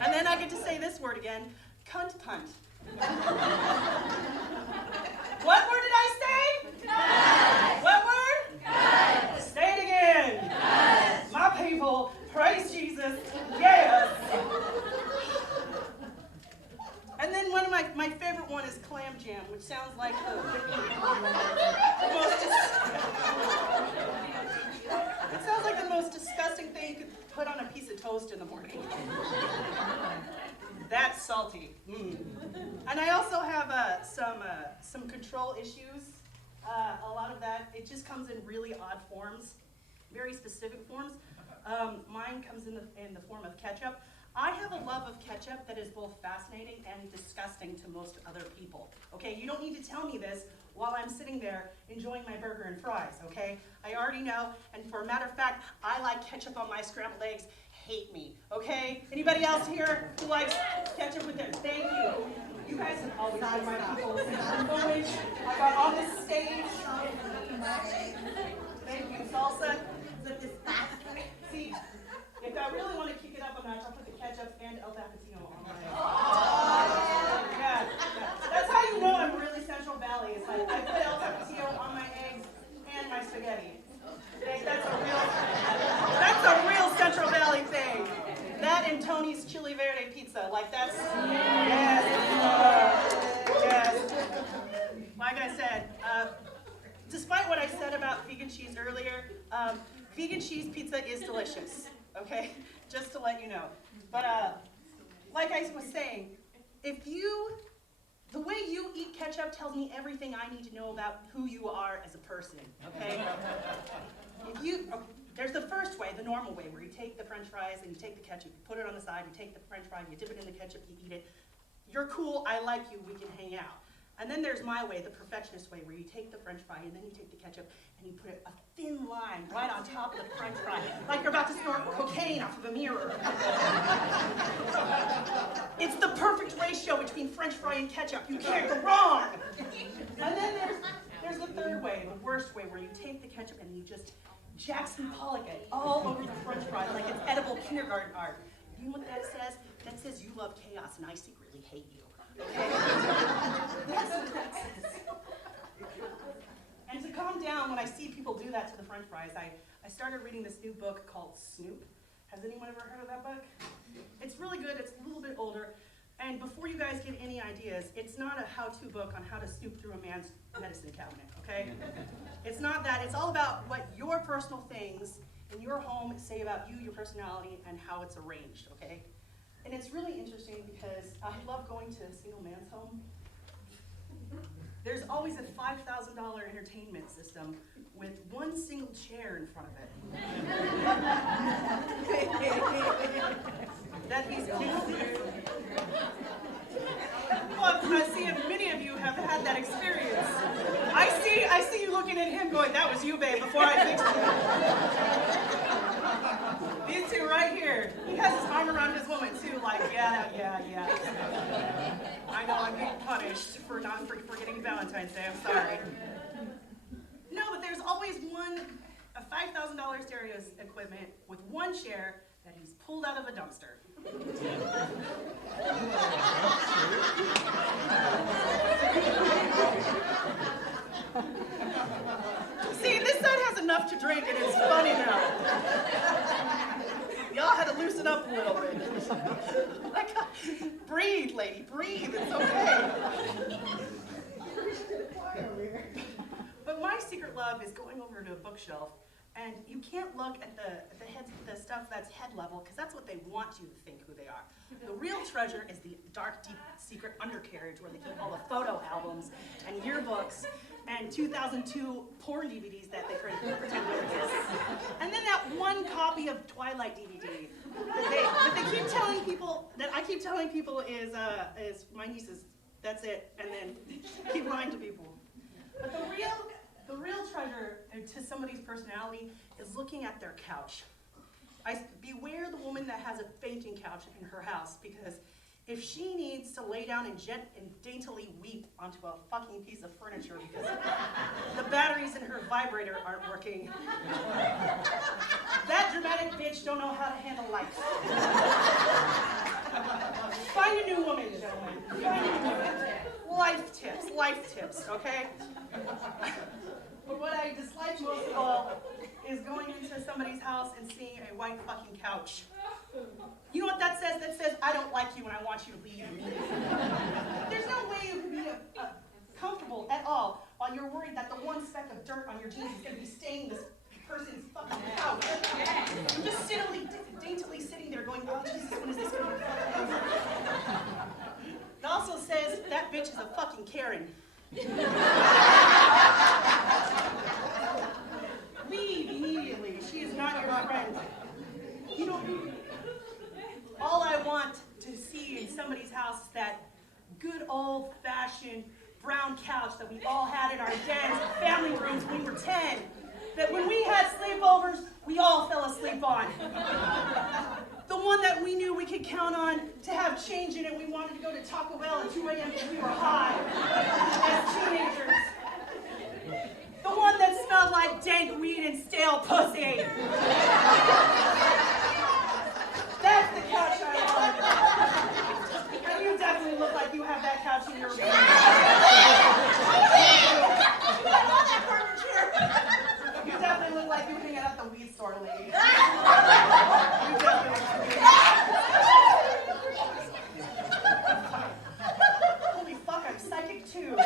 And then I get to say this word again, cunt punt. What word did I say? Cunt. What word? Cunt. Say it again. Cunt. My people, praise Jesus, yes. And then one of my favorite one is clam jam, which sounds like the it sounds like the most disgusting thing you could put on a piece of toast in the morning. That's salty. Mm. And I also have some control issues. A lot of that, it just comes in really odd forms, very specific forms. Mine comes in the form of ketchup. I have a love of ketchup that is both fascinating and disgusting to most other people. Okay, you don't need to tell me this while I'm sitting there enjoying my burger and fries, okay? I already know, and for a matter of fact, I like ketchup on my scrambled eggs. Hate me, okay? Anybody else here who likes ketchup with their, thank you. You guys have always been my people. I got on the stage. Thank you, salsa. See, if I really want to kick it up a notch, I'll put the ketchup and El Tapatino on my eggs. Yeah. That's how you know I'm really Central Valley. It's like I put El Tapatino on my eggs and my spaghetti. That's a real Central Valley thing. That and Tony's Chili Verde pizza. Like that's, yes. Yes. Like I said, despite what I said about vegan cheese earlier, vegan cheese pizza is delicious. Okay, just to let you know. But like I was saying, the way you eat ketchup tells me everything I need to know about who you are as a person, okay? There's the first way, the normal way, where you take the french fries and you take the ketchup, you put it on the side, you take the french fry, you dip it in the ketchup, you eat it. You're cool, I like you, we can hang out. And then there's my way, the perfectionist way, where you take the french fry and then you take the ketchup and you put a thin line right on top of the french fry, like you're about to snort cocaine off of a mirror. It's the perfect ratio between french fry and ketchup. You can't go wrong. And then there's the third way, the worst way, where you take the ketchup and you just Jackson Pollock it all over the french fry like it's edible kindergarten art. You know what that says? That says you love chaos and I secretly hate you. Okay? That's what that says. And to calm down when I see people do that to the french fries, I started reading this new book called Snoop. Has anyone ever heard of that book? It's really good, it's a little bit older. And before you guys get any ideas, it's not a how-to book on how to snoop through a man's medicine cabinet, okay? It's not that, it's all about what your personal things in your home say about you, your personality, and how it's arranged, okay? And it's really interesting because I love going to a single man's home. There's always a $5,000 entertainment system with one single chair in front of it. That he's well, I see if many of you have had that experience. I see you looking at him going, that was you, babe, before I fixed it. These two right here. He has his arm around his woman too, like, yeah. I know I'm being punished for not forgetting Valentine's Day, I'm sorry. No, but there's always a $5,000 stereo equipment with one chair that he's pulled out of a dumpster. See, this side has enough to drink and it's funny now. Y'all had to loosen up a little bit. Breathe, lady, breathe, it's okay. But my my secret love is going over to a bookshelf, and you can't look at the stuff that's head level, because that's what they want you to think who they are. The real treasure is the dark, deep, secret undercarriage where they keep all the photo albums and yearbooks and 2002 porn DVDs that they pretend don't exist. And then that one copy of Twilight DVD that they keep telling people, that I keep telling people is my niece's. That's it. And then keep lying to people. But the real treasure to somebody's personality is looking at their couch. Beware the woman that has a fainting couch in her house, because if she needs to lay down and daintily weep onto a fucking piece of furniture because the batteries in her vibrator aren't working, that dramatic bitch don't know how to handle life. Find a new woman, gentlemen. Find a new woman. Life tips, okay? But what I dislike most of all is going into somebody's house and seeing a white fucking couch. You know what that says? That says, I don't like you and I want you to leave immediately. There's no way you can be comfortable at all while you're worried that the one speck of dirt on your jeans is going to be staining this person's fucking couch. I'm just daintily sitting there going, oh Jesus, when is this going to be fucking over? It also says, that bitch is a fucking Karen. Leave immediately. She is not your friend. You know, all I want to see in somebody's house is that good old-fashioned brown couch that we all had in our dens, family rooms when we were 10. That when we had sleepovers, we all fell asleep on. The one that we knew we could count on to have change in it. We wanted to go to Taco Bell at 2 a.m. because we were high as teenagers. The one that smelled like dank weed and stale pussy. That's the couch I want. And you definitely look like you have that couch in your room. You definitely look like you hang out at the weed store, lady. You definitely. Holy fuck, I'm psychic too.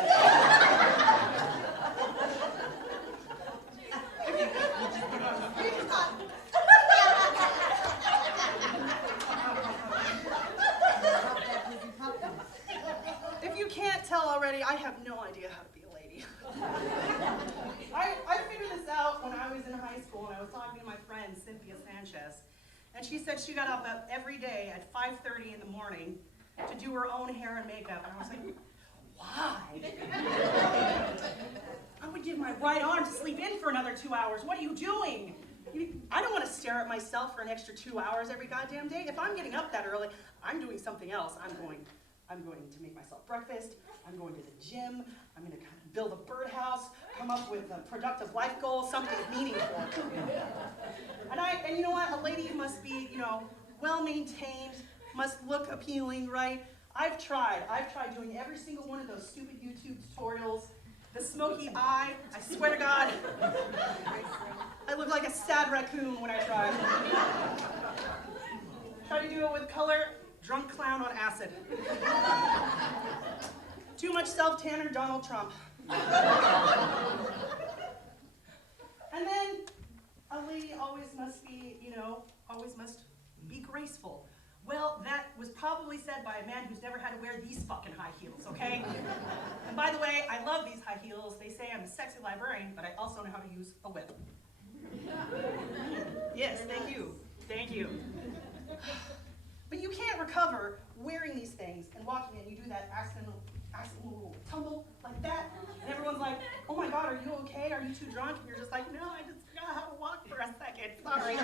If you can't tell already, I have no idea how to be a lady. I figured this out when I was in high school and I was talking to my friend Cynthia Sanchez, and she said she got up every day at 5:30 in the morning to do her own hair and makeup, and I was like, why? I would give my right arm to sleep in for another 2 hours. What are you doing? I don't want to stare at myself for an extra 2 hours every goddamn day. If I'm getting up that early, I'm doing something else. I'm going to make myself breakfast. I'm going to the gym. I'm going to build a birdhouse, come up with a productive life goal, something meaningful. And you know what? A lady must be, well-maintained, must look appealing, right? I've tried doing every single one of those stupid YouTube tutorials. The smoky eye, I swear to God, I look like a sad raccoon when I try. Try to do it with color, drunk clown on acid. Too much self-tanner, Donald Trump. And then a lady always must be, always must be graceful. Well, that was probably said by a man who's never had to wear these fucking high heels, okay? And by the way, I love these high heels. They say I'm a sexy librarian, but I also know how to use a whip. Yes, thank you. Thank you. But you can't recover wearing these things and walking in. You do that accidental tumble like that, and everyone's like, oh my God, are you okay? Are you too drunk? And you're just like, no, I just forgot how to walk for a second. Sorry.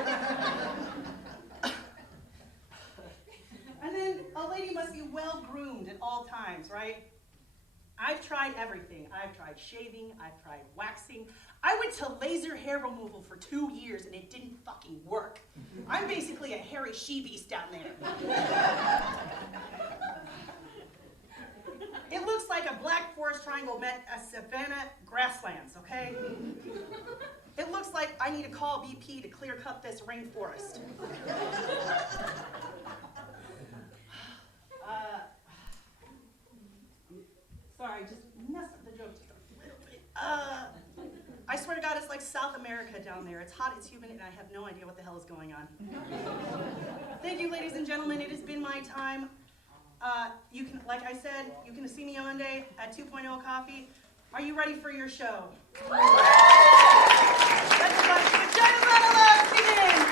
And then a lady must be well-groomed at all times, right? I've tried everything. I've tried shaving. I've tried waxing. I went to laser hair removal for 2 years and it didn't fucking work. I'm basically a hairy she-beast down there. It looks like a black forest triangle met a savanna grasslands, okay? It looks like I need to call BP to clear cut this rainforest. Sorry, just messed up the joke just a little bit. like South America down there. It's hot, it's humid, and I have no idea what the hell is going on. Thank you, ladies and gentlemen. It has been my time. You can, like I said, you can see me on Monday at 2.0 Coffee. Are you ready for your show? That's what Vagina Monologues begins.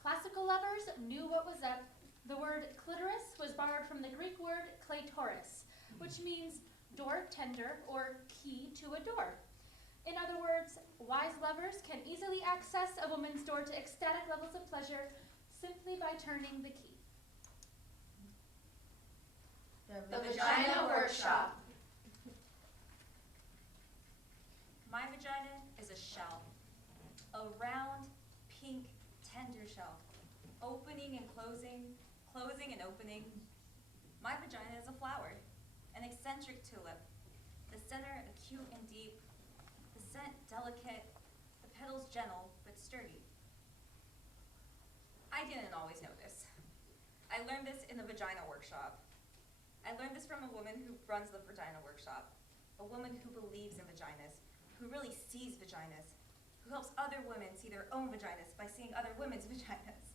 Classical lovers knew what was up. The word clitoris was borrowed from the Greek word clitoris, which means door tender or key to a door. In other words, wise lovers can easily access a woman's door to ecstatic levels of pleasure simply by turning the key. The Vagina Workshop. My vagina is a shell, a round, pink, tender shell, opening and closing, closing and opening. My vagina is a flower, an eccentric tulip, the center acute and deep, the scent delicate, the petals gentle but sturdy. I didn't always know this. I learned this in the Vagina Workshop. I learned this from a woman who runs the Vagina Workshop, a woman who believes in vaginas, who really sees vaginas, who helps other women see their own vaginas by seeing other women's vaginas.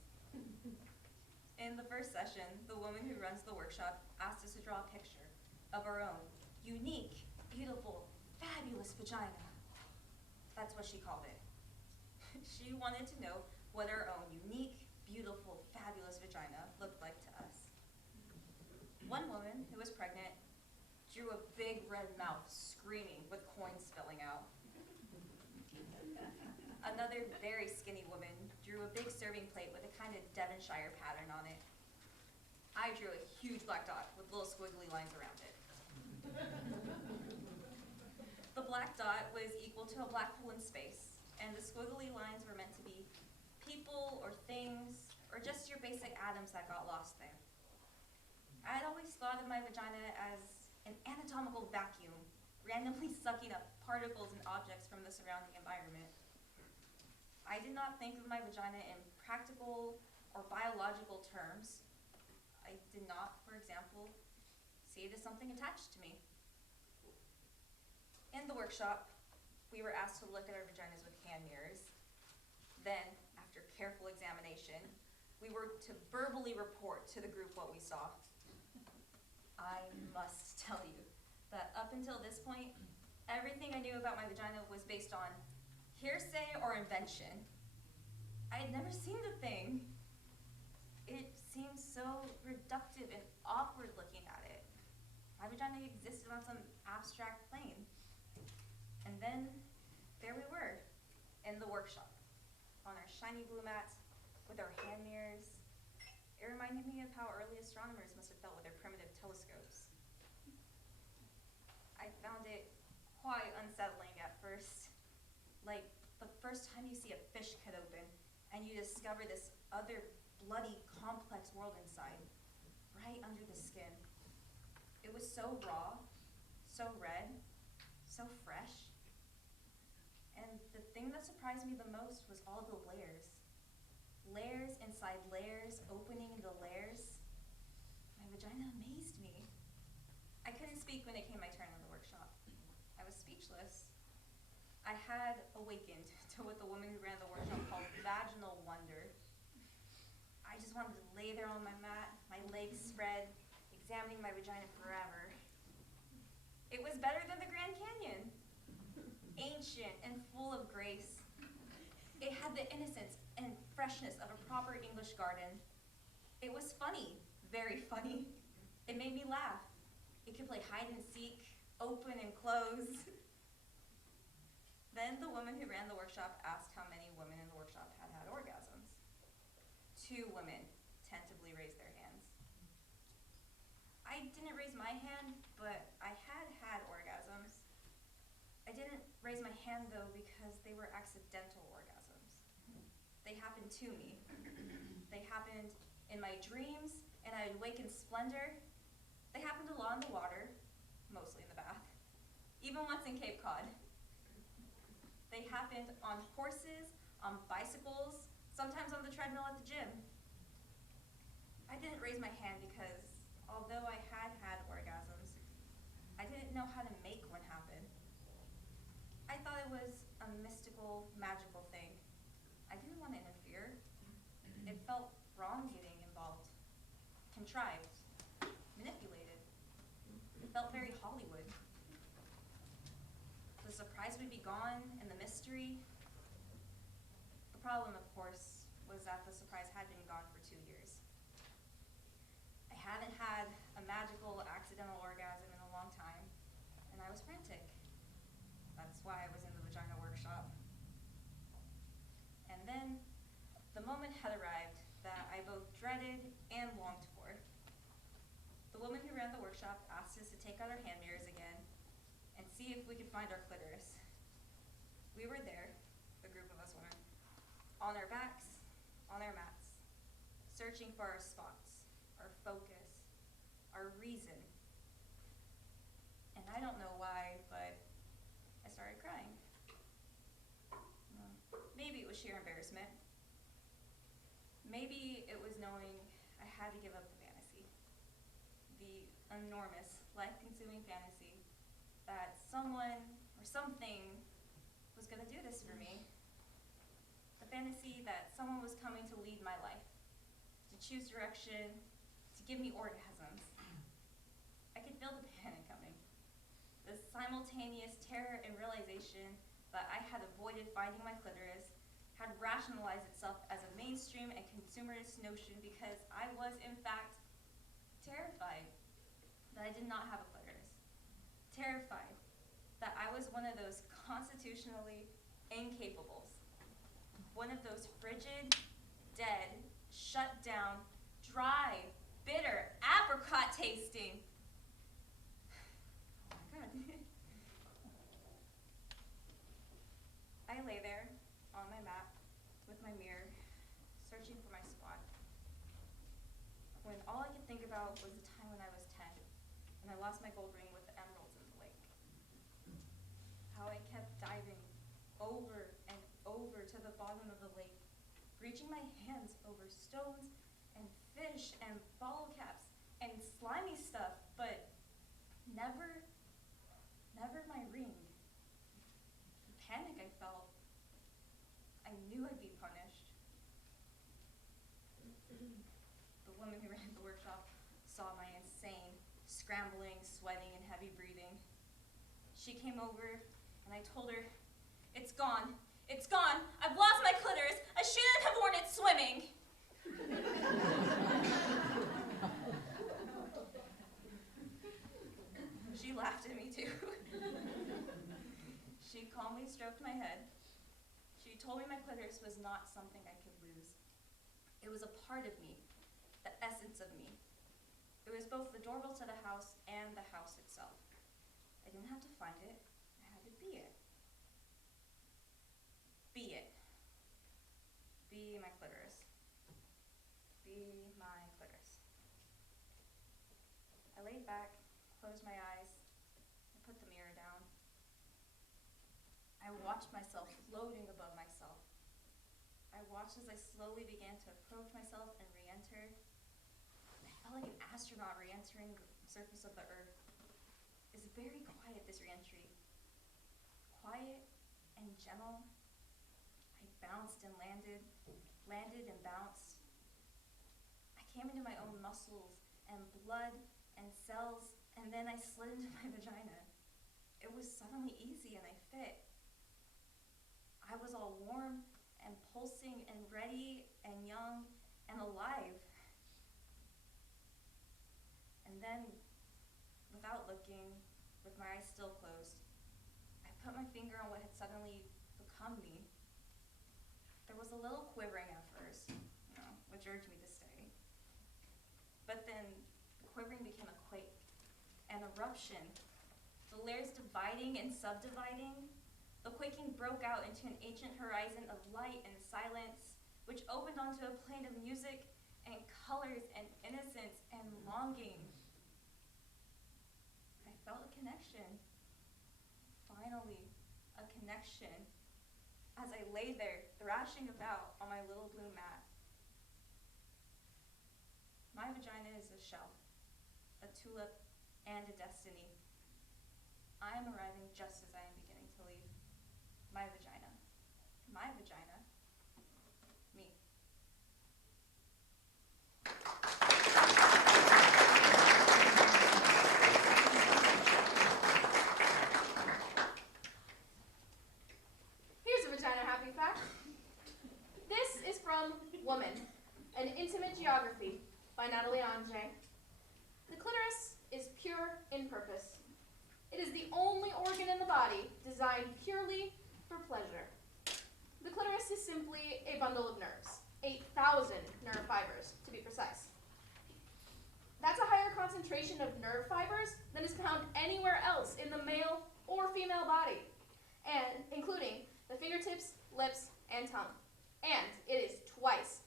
In the first session, the woman who runs the workshop asked us to draw a picture of our own unique, beautiful, fabulous vagina. That's what she called it. She wanted to know what our own unique, beautiful, fabulous vagina looked like to us. One woman who was pregnant drew a big red mouth screaming with coins spilling out. Another very skinny woman drew a big serving plate with a kind of Devonshire pattern on it. I drew a huge black dot with little squiggly lines around it. The black dot was equal to a black hole in space, and the squiggly lines were meant to be people or things, or just your basic atoms that got lost there. I had always thought of my vagina as an anatomical vacuum, randomly sucking up particles and objects from the surrounding environment. I did not think of my vagina in practical or biological terms. I did not, for example, see it as something attached to me. In the workshop, we were asked to look at our vaginas with hand mirrors. Then, after careful examination, we were to verbally report to the group what we saw. I must tell you that up until this point, everything I knew about my vagina was based on hearsay or invention. I had never seen the thing. It seemed so reductive and awkward looking at it. My vagina existed on some abstract plane. And then there we were in the workshop on our shiny blue mats with our hand mirrors. It reminded me of how early astronomers must have felt with their primitive telescopes. I found it quite unsettling at first. Like the first time you see a fish cut open and you discover this other bloody, complex world inside, right under the skin. It was so raw, so red, so fresh. And the thing that surprised me the most was all the layers. Layers inside layers, opening into layers. My vagina amazed me. I couldn't speak when it came my turn in the workshop. I was speechless. I had awakened to what the woman who ran the workshop called vaginal wonder. I just wanted to lay there on my mat, my legs spread, examining my vagina forever. It was better than the Grand Canyon. Ancient and full of grace. It had the innocence and freshness of a proper English garden. It was funny, very funny. It made me laugh. It could play hide and seek, open and close. Then the woman who ran the workshop asked how many women in the workshop had had orgasms. 2 women tentatively raised their hands. I didn't raise my hand, but I had had orgasms. I didn't raise my hand though because they were accidental orgasms. They happened to me. They happened in my dreams, and I would wake in splendor. They happened a lot in the water, mostly in the bath, even once in Cape Cod. They happened on horses, on bicycles, sometimes on the treadmill at the gym. I didn't raise my hand because, although I had had orgasms, I didn't didn't know how to make one happen. I thought it was a mystical, magical thing. I didn't want to interfere. It felt wrong getting involved, contrived, manipulated. It felt very Hollywood. The surprise would be gone and the mystery. The problem, of course, was that the surprise had been gone for 2 years. I hadn't had a magical, accidental orgasm in a long time, and I was frantic. That's why I was in the Vagina Workshop. And then, the moment had arrived that I both dreaded and longed for. The woman who ran the workshop asked us to take out our hand mirrors again and see if we could find our clitoris. We were there, the group of us were, on our backs, on our mats, searching for our spots, our focus, our reason. And I don't know why, but I started crying. Maybe it was sheer embarrassment. Maybe it was knowing I had to give up the fantasy. The enormous, life-consuming fantasy that someone or something was gonna do this for me. The fantasy that someone was coming to lead my life, to choose direction, to give me orgasms. I could feel the panic coming. The simultaneous terror and realization that I had avoided finding my clitoris had rationalized itself as a mainstream and consumerist notion because I was, in fact, terrified that I did not have a clitoris. Terrified that I was one of those constitutionally incapables. One of those frigid, dead, shut down, dry, bitter, apricot tasting. Oh my God. I lay there on my mat with my mirror, searching for my spot. When all I could think about was the time when I was 10, and I lost my gold ring with the emeralds in the lake. How I kept diving over and over to the bottom of the lake, reaching my hands over stones and fish and bottle caps and slimy stuff, but never my ring. The panic I felt, I knew I'd be punished. The woman who ran the workshop saw my insane, scrambling, sweating, and heavy breathing. She came over, and I told her, "It's gone. It's gone. I've lost my clitoris. I shouldn't have worn it swimming." She laughed at me, too. She calmly stroked my head. She told me my clitoris was not something I could lose. It was a part of me, the essence of me. It was both the doorbell to the house and the house itself. I didn't have to find it, I had to be it. Be it. Be my clitoris. Be my clitoris. I laid back, closed my eyes, and put the mirror down. I watched myself floating above myself. I watched as I slowly began to approach myself and re-enter. I felt like an astronaut re-entering the surface of the earth. It was very quiet, this re-entry. Quiet and gentle. I bounced and landed and bounced. I came into my own muscles and blood and cells, and then I slid into my vagina. It was suddenly easy and I fit. I was all warm and pulsing and ready and young and alive. And then, without looking, with my eyes still closed, I put my finger on what had suddenly become me. There was a little quivering at first, which urged me to stay. But then, the quivering became a quake, an eruption, the layers dividing and subdividing. The quaking broke out into an ancient horizon of light and silence, which opened onto a plane of music and colors and innocence and longing. I felt a connection. Finally, a connection. As I lay there, thrashing about on my little blue mat. My vagina is a shelf, a tulip, and a destiny. I am arriving just as I am beginning to leave. My vagina. My vagina. Me. Here's a vagina happy fact. This is from Woman, an Intimate Geography by Madeline. The clitoris is pure in purpose. It is the only organ in the body designed purely for pleasure. The clitoris is simply a bundle of nerves, 8,000 nerve fibers to be precise. That's a higher concentration of nerve fibers than is found anywhere else in the male or female body, and including the fingertips, lips, and tongue. And it is twice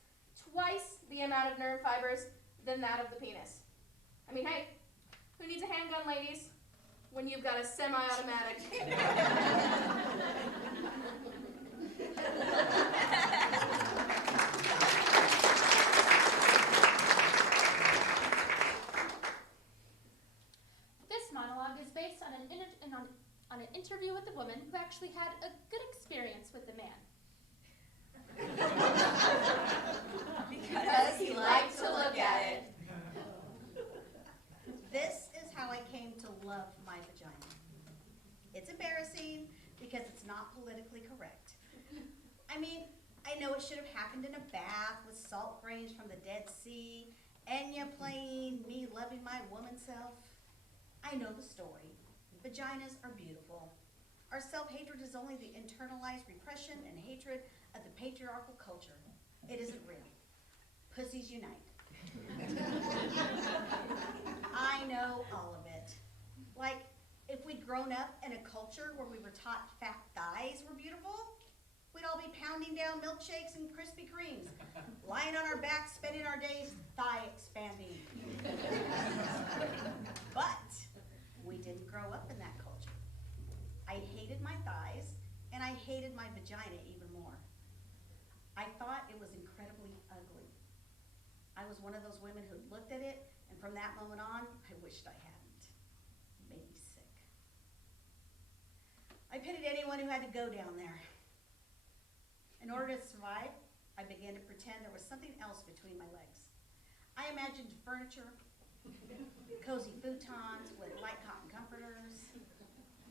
the amount of nerve fibers than that of the penis. I mean, hey, who needs a handgun, ladies, when you've got a semi-automatic? This monologue is based on an interview with a woman who actually had a good experience with the man. Because he liked to look at it. This is how I came to love my vagina. It's embarrassing because it's not politically correct. I mean, I know it should have happened in a bath with salt grains from the Dead Sea, Enya playing Me Loving My Woman Self. I know the story. Vaginas are beautiful. Our self-hatred is only the internalized repression and hatred of the patriarchal culture. It isn't real. Pussies unite. I know all of it. Like, if we'd grown up in a culture where we were taught fat thighs were beautiful, we'd all be pounding down milkshakes and Krispy Kremes, lying on our backs, spending our days thigh expanding. But we didn't grow up in that culture. I hated my thighs, and I hated my vagina even more. I thought it was incredibly ugly. I was one of those women who looked at it, and from that moment on, I wished I hadn't. It made me sick. I pitied anyone who had to go down there. In order to survive, I began to pretend there was something else between my legs. I imagined furniture, cozy futons with light cotton comforters,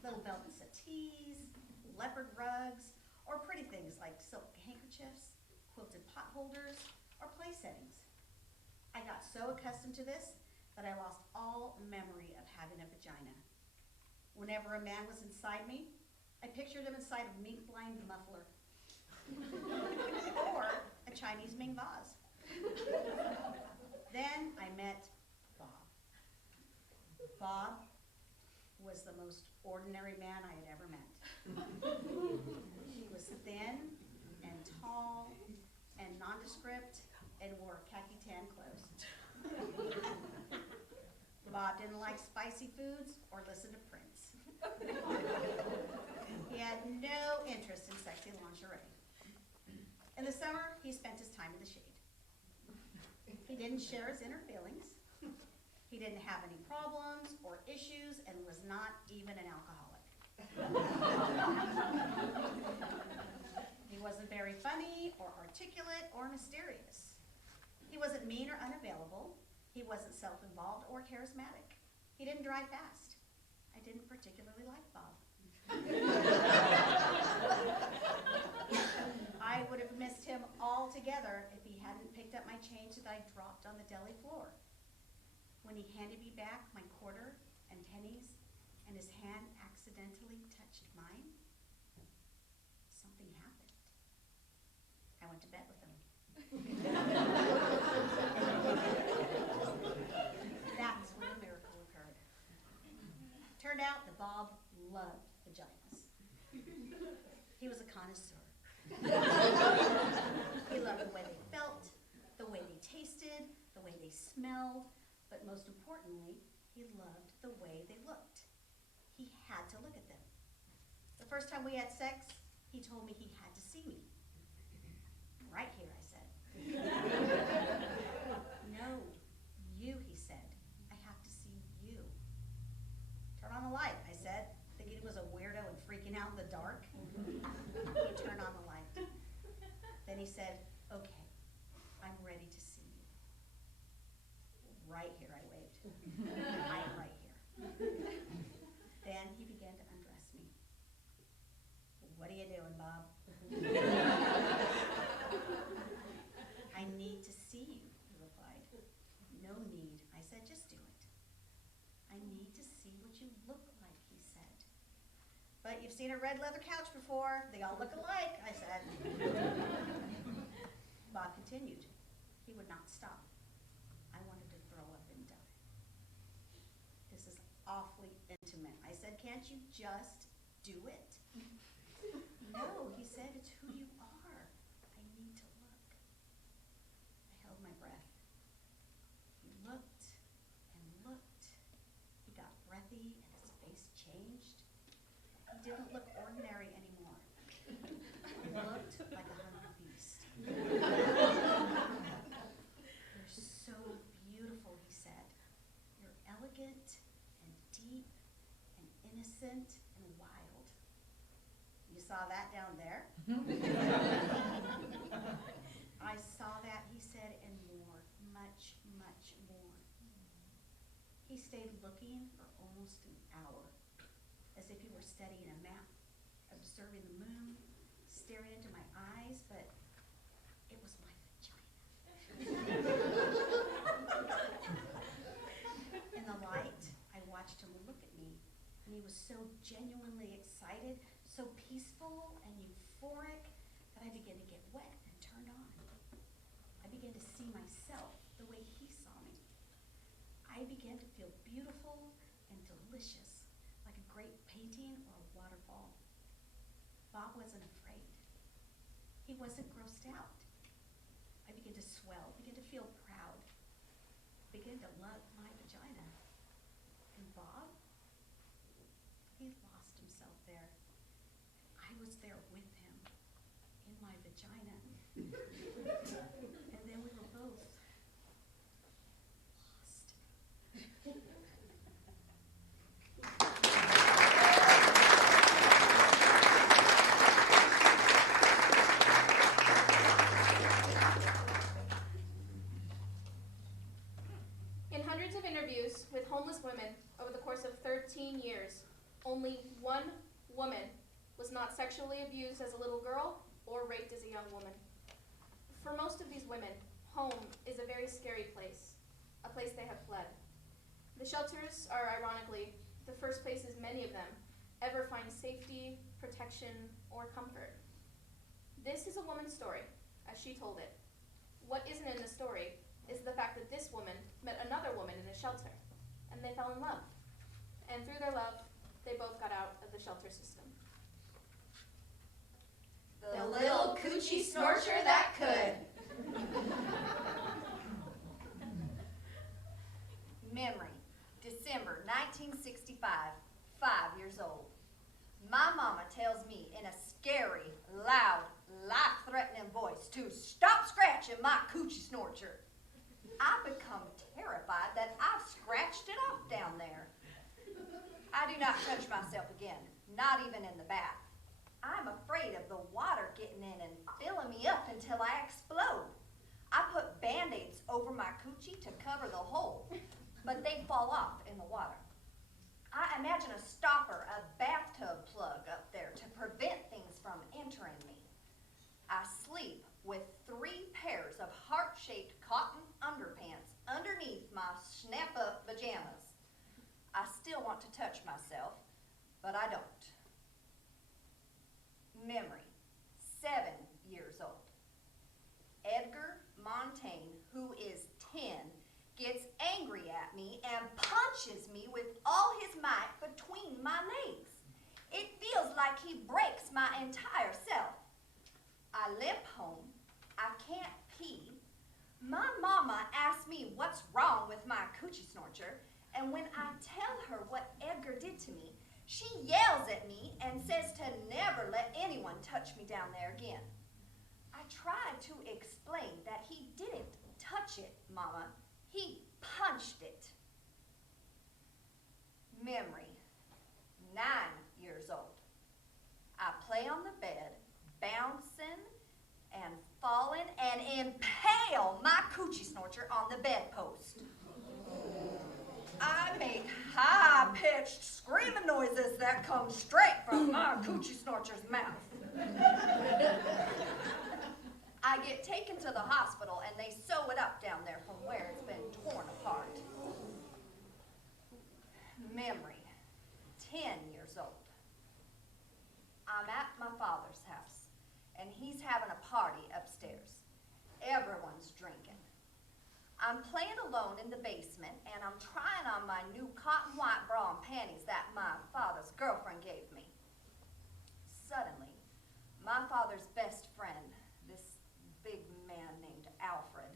little velvet settees, leopard rugs, or pretty things like silk handkerchiefs, quilted pot holders, or place settings. I got so accustomed to this that I lost all memory of having a vagina. Whenever a man was inside me, I pictured him inside a mink-blind muffler or a Chinese Ming vase. Then I met Bob. Bob was the most ordinary man I had ever met. He was thin and tall and nondescript and wore khaki tan clothes. Bob didn't like spicy foods or listen to Prince. He had no interest in sexy lingerie. In the summer, he spent his time in the shade. He didn't share his inner feelings. He didn't have any problems or issues and was not even an alcoholic. He wasn't very funny or articulate or mysterious. He wasn't mean or unavailable. He wasn't self-involved or charismatic. He didn't drive fast. I didn't particularly like Bob. I would have missed him altogether if he hadn't picked up my change that I dropped on the deli floor. When he handed me back my quarter and pennies and his hand accidentally touched mine, something happened. I went to bed with him. That's when a miracle occurred. Turned out that Bob loved vaginas. He was a connoisseur. He loved the way they felt, the way they tasted, the way they smelled, but most importantly, he loved the way they looked. He had to look at them. The first time we had sex, he told me he had to see me. Right here, I said. No, you, he said. I have to see you. Turn on the light, I said. The I am right here. Then he began to undress me. What are you doing, Bob? I need to see you, he replied. No need, I said, just do it. I need to see what you look like, he said. But you've seen a red leather couch before. They all look alike, I said. Bob continued. He would not stop. I wanted to throw up and die. This is awfully intimate. I said, can't you just do it? No, he said, it's who you are. I need to look. I held my breath. He looked and looked. He got breathy and his face changed. He didn't look ordinary anymore. He looked like a hungry beast. You're so beautiful, he said. You're elegant and deep and innocent and wild. You saw that down there? I saw that, he said, and more, much, much more. He stayed looking for almost an hour, as if he were studying a map, observing the moon, staring into my eyes, but it was my vagina. In the light, I watched him look at me, and he was so genuinely excited, so peaceful and euphoric, that I began to get wet and turned on. I began to see myself the way he saw me. I began to feel beautiful and delicious, like a great painting or a waterfall. Bob wasn't afraid. He wasn't grossed out. I began to swell, began to feel proud, began to love my vagina. And Bob, he lost himself there. I was there with him, in my vagina. And then we were both lost. In hundreds of interviews with homeless women over the course of 13 years, only one woman was not sexually abused as a little girl or raped as a young woman. For most of these women, home is a very scary place, a place they have fled. The shelters are, ironically, the first places many of them ever find safety, protection, or comfort. This is a woman's story, as she told it. What isn't in the story is the fact that this woman met another woman in a shelter, and they fell in love. And through their love, they both got out of the shelter system. The little coochie snorcher that could. Memory, December 1965, 5 years old. My mama tells me in a scary, loud, life-threatening voice to stop scratching my coochie snorcher. I become terrified that I've scratched it off down there. I do not touch myself again, not even in the bath. I'm afraid of the water getting in and filling me up until I explode. I put Band-Aids over my coochie to cover the hole, but they fall off in the water. I imagine a stopper, a bathtub plug up there to prevent things from entering me. I sleep with 3 pairs of heart-shaped cotton underpants underneath my snap-up pajamas. I still want to touch myself, but I don't. Memory, 7 years old. Edgar Montaigne, who is 10, gets angry at me and punches me with all his might between my legs. It feels like he breaks my entire self. I limp home. I can't pee. My mama asks me what's wrong with my coochie snorcher, and when I tell her what Edgar did to me, she yells at me and says to never let anyone touch me down there again. I tried to explain that he didn't touch it, Mama. He punched it. Memory, 9 years old. I play on the bed, bouncing and falling, and impale my coochie snorcher on the bedpost. I make high-pitched screaming noises that come straight from my coochie snorcher's mouth. I get taken to the hospital and they sew it up down there from where it's been torn apart. Memory, 10 years old. I'm at my father's house and he's having a party upstairs. Everyone's drinking. I'm playing alone in the basement and I'm trying on my new cotton white bra and panties that my father's girlfriend gave me. Suddenly, my father's best friend, this big man named Alfred,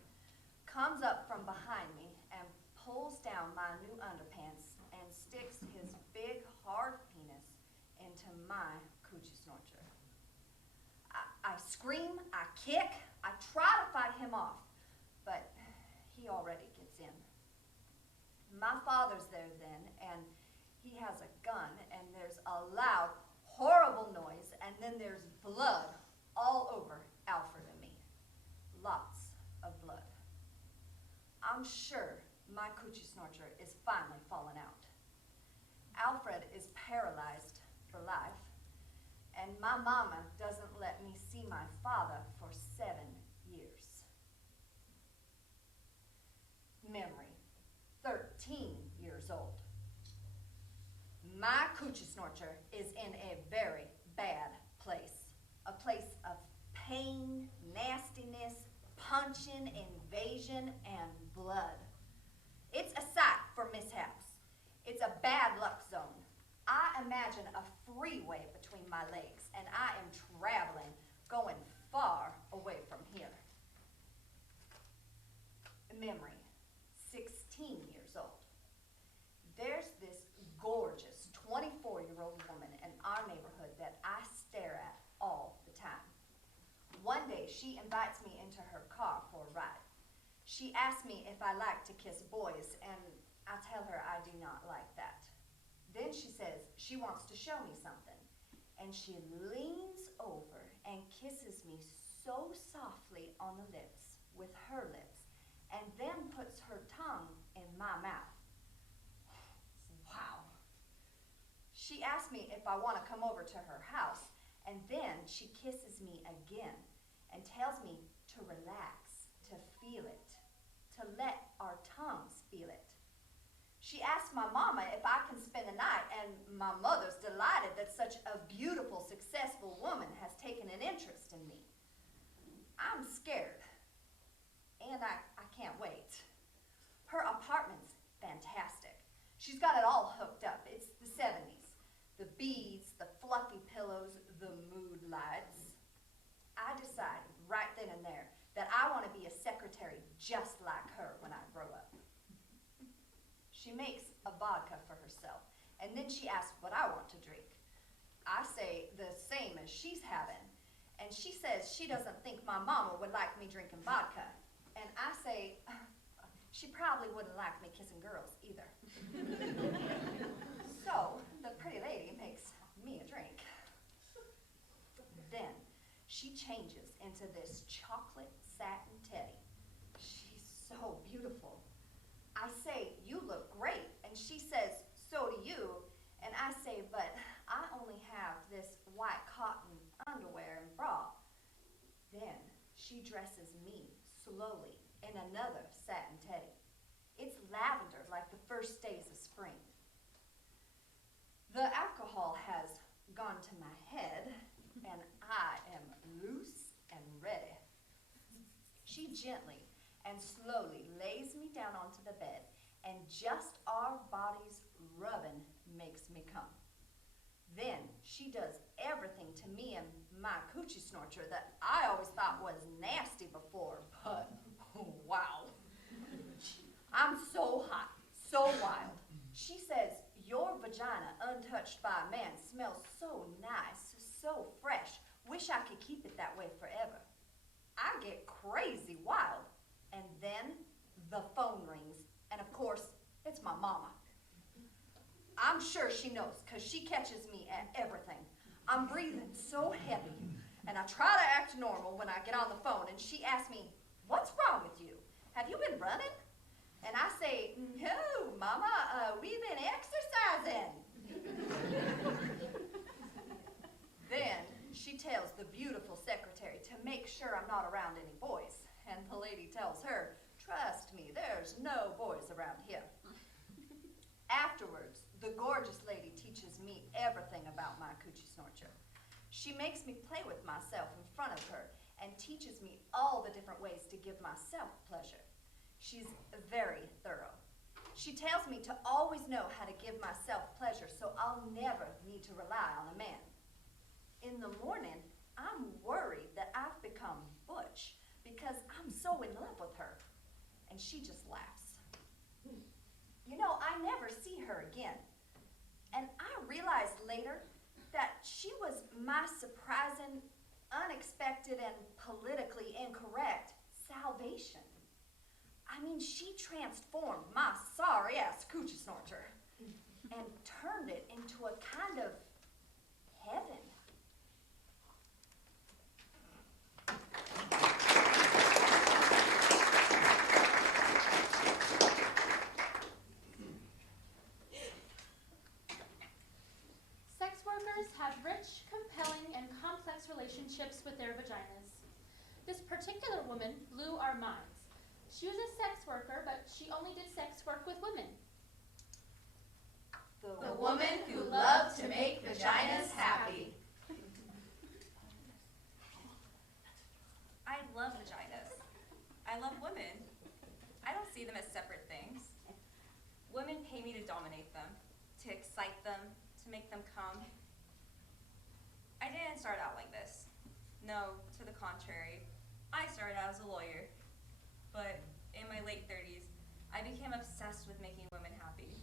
comes up from behind me and pulls down my new underpants and sticks his big hard penis into my coochie snorcher. I scream, I kick, I try to fight him off, but he already gets in. My father's there then, and he has a gun, and there's a loud, horrible noise, and then there's blood all over Alfred and me. Lots of blood. I'm sure my coochie snorcher is finally falling out. Alfred is paralyzed for life, and my mama doesn't let me see my father for 7 years. Memory, 13 years old. My coochie snorcher is in a very bad place. A place of pain, nastiness, punching, invasion, and blood. It's a sight for mishaps. It's a bad luck zone. I imagine a freeway between my legs, and I am traveling, going far away from here. Memory, 16 years old. There's this gorgeous 24-year-old woman in our neighborhood that I stare at all the time. One day, she invites me into her car for a ride. She asks me if I like to kiss boys, and I tell her I do not like that. Then she says she wants to show me something, and she leans over and kisses me so softly on the lips with her lips, and then puts her tongue in my mouth. Wow. She asks me if I want to come over to her house, and then she kisses me again and tells me to relax, to feel it, to let our tongues feel it. She asks my mama if I can spend the night, and my mother's delighted that such a beautiful, successful woman has taken an interest in me. I'm scared, and I can't wait. Her apartment's fantastic. She's got it all hooked up. It's the 70s. The beads, the fluffy pillows, the mood lights. I decide right then and there that I want to be a secretary just like her when I grow up. She makes a vodka for herself, and then she asks what I want to drink. I say the same as she's having, and she says she doesn't think my mama would like me drinking vodka. And I say, she probably wouldn't like me kissing girls either. So, the pretty lady makes me a drink. Then, she changes into this chocolate satin teddy. She's so beautiful. I say, you look great, and she says, so do you, and I say, but I only have this white cotton underwear and bra. Then she dresses me slowly in another satin teddy. It's lavender like the first days of spring. The alcohol has gone to my head, and I am loose and ready. She gently and slowly lays me down onto the bed, and just our bodies rubbing makes me come. Then she does everything to me and my coochie snorcher that I always thought was nasty before, but wow. I'm so hot, so wild. She says, your vagina untouched by a man smells so nice, so fresh. Wish I could keep it that way forever. I get crazy wild. And then the phone rings, and of course, it's my mama. I'm sure she knows, because she catches me at everything. I'm breathing so heavy, and I try to act normal when I get on the phone, and she asks me, what's wrong with you? Have you been running? And I say, no, Mama, we've been exercising. Then she tells the beautiful secretary to make sure I'm not around any boys. And the lady tells her, trust me, there's no boys around here. Afterwards, the gorgeous lady teaches me everything about my coochie snorcher. She makes me play with myself in front of her and teaches me all the different ways to give myself pleasure. She's very thorough. She tells me to always know how to give myself pleasure so I'll never need to rely on a man. In the morning, I'm worried that I've become butch because I'm so in love with her. And she just laughs. You know, I never see her again. And I realized later that she was my surprising, unexpected, and politically incorrect salvation. I mean, she transformed my sorry-ass coochie snorter and turned it into a kind of heaven. Sex workers have rich, compelling, and complex relationships with their vaginas. This particular woman blew our minds. She was a sex worker, but she only did sex work with women. The woman who loved to make vaginas happy. I love vaginas. I love women. I don't see them as separate things. Women pay me to dominate them, to excite them, to make them come. I didn't start out like this. No, to the contrary. I started out as a lawyer. But in my late 30s, I became obsessed with making women happy.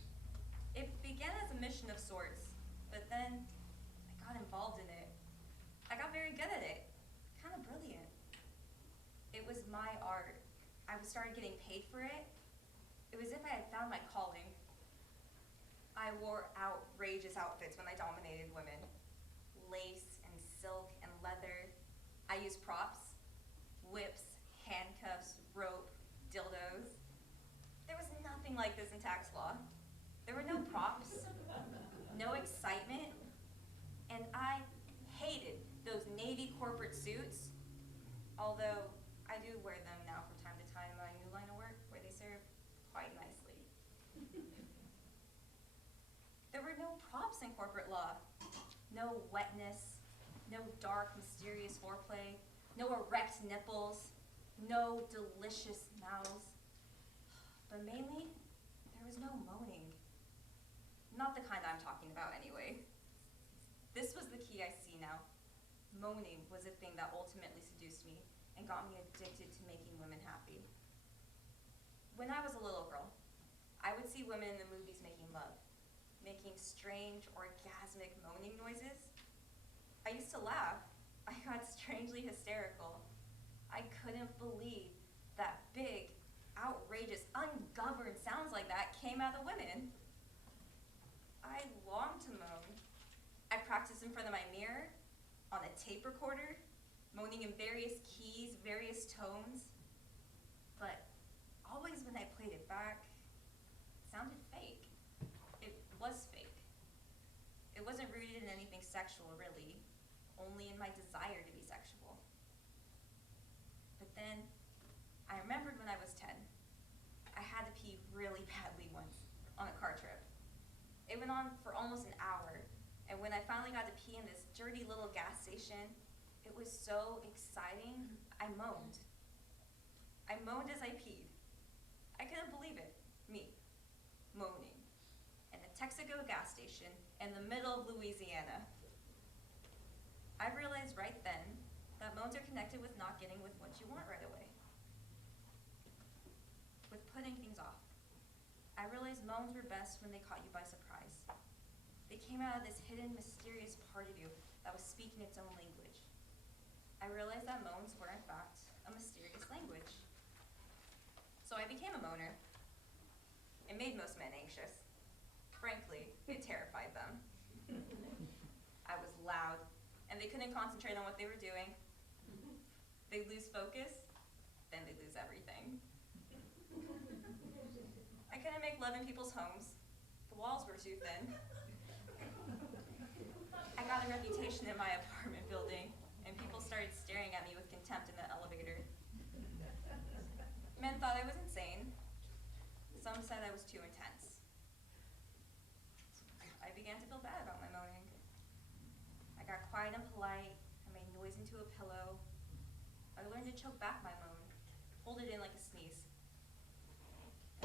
It began as a mission of sorts, but then I got involved in it. I got very good at it, kind of brilliant. It was my art. I started getting paid for it. It was as if I had found my calling. I wore outrageous outfits when I dominated women. Lace and silk and leather. I used props, whips, handcuffs, rope, dildos. There was nothing like this in tax law. There were no props, no excitement, and I hated those Navy corporate suits, although I do wear them now from time to time in my new line of work where they serve quite nicely. There were no props in corporate law. No wetness, no dark, mysterious foreplay, no erect nipples, no delicious mouths. But mainly, there was no moaning. Not the kind I'm talking about anyway. This was the key I see now. Moaning was a thing that ultimately seduced me and got me addicted to making women happy. When I was a little girl, I would see women in the movies making love, making strange, orgasmic moaning noises. I used to laugh. I got strangely hysterical. I couldn't believe that big, outrageous, ungoverned sounds like that came out of women. I longed to moan. I practiced in front of my mirror, on a tape recorder, moaning in various keys, various tones. But always when I played it back, it sounded fake. It was fake. It wasn't rooted in anything sexual, really, only in my desire to be sexual. But then, I remembered when I was 10, I had to pee really badly once on a car trip. It went on for almost an hour, and when I finally got to pee in this dirty little gas station, it was so exciting, I moaned. I moaned as I peed. I couldn't believe it, me, moaning, in a Texaco gas station in the middle of Louisiana. I realized right then that moans are connected with not getting with what you want right away, with putting things off. I realized moans were best when they caught you by surprise. They came out of this hidden, mysterious part of you that was speaking its own language. I realized that moans were, in fact, a mysterious language. So I became a moaner. It made most men anxious. Frankly, it terrified them. I was loud, and they couldn't concentrate on what they were doing. They lose focus, then they lose everything. I live in people's homes. The walls were too thin. I got a reputation in my apartment building, and people started staring at me with contempt in the elevator. Men thought I was insane. Some said I was too intense. I began to feel bad about my moaning. I got quiet and polite. I made noise into a pillow. I learned to choke back my moan, hold it in like a sneeze.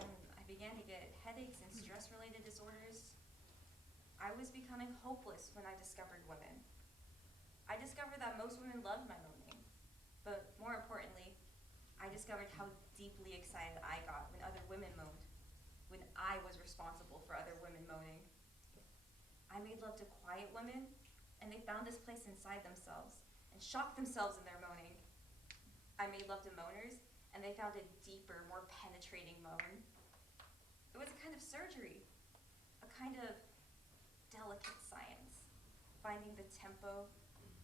And I began to get headaches and stress-related disorders. I was becoming hopeless when I discovered women. I discovered that most women loved my moaning, but more importantly, I discovered how deeply excited I got when other women moaned, when I was responsible for other women moaning. I made love to quiet women, and they found this place inside themselves and shocked themselves in their moaning. I made love to moaners, and they found a deeper, more penetrating moan. It was a kind of surgery, a kind of delicate science, finding the tempo,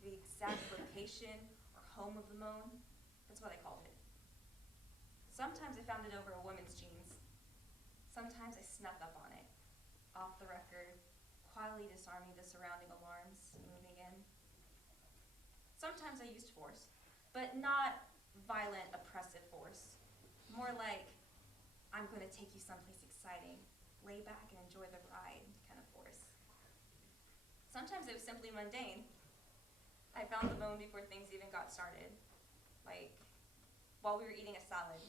the exact location or home of the moan. That's what I called it. Sometimes I found it over a woman's jeans. Sometimes I snuck up on it, off the record, quietly disarming the surrounding alarms, moving in. Sometimes I used force, but not violent, oppressive force. More like, I'm going to take you someplace exciting, lay back and enjoy the ride kind of force. Sometimes it was simply mundane. I found the moan before things even got started. Like, while we were eating a salad.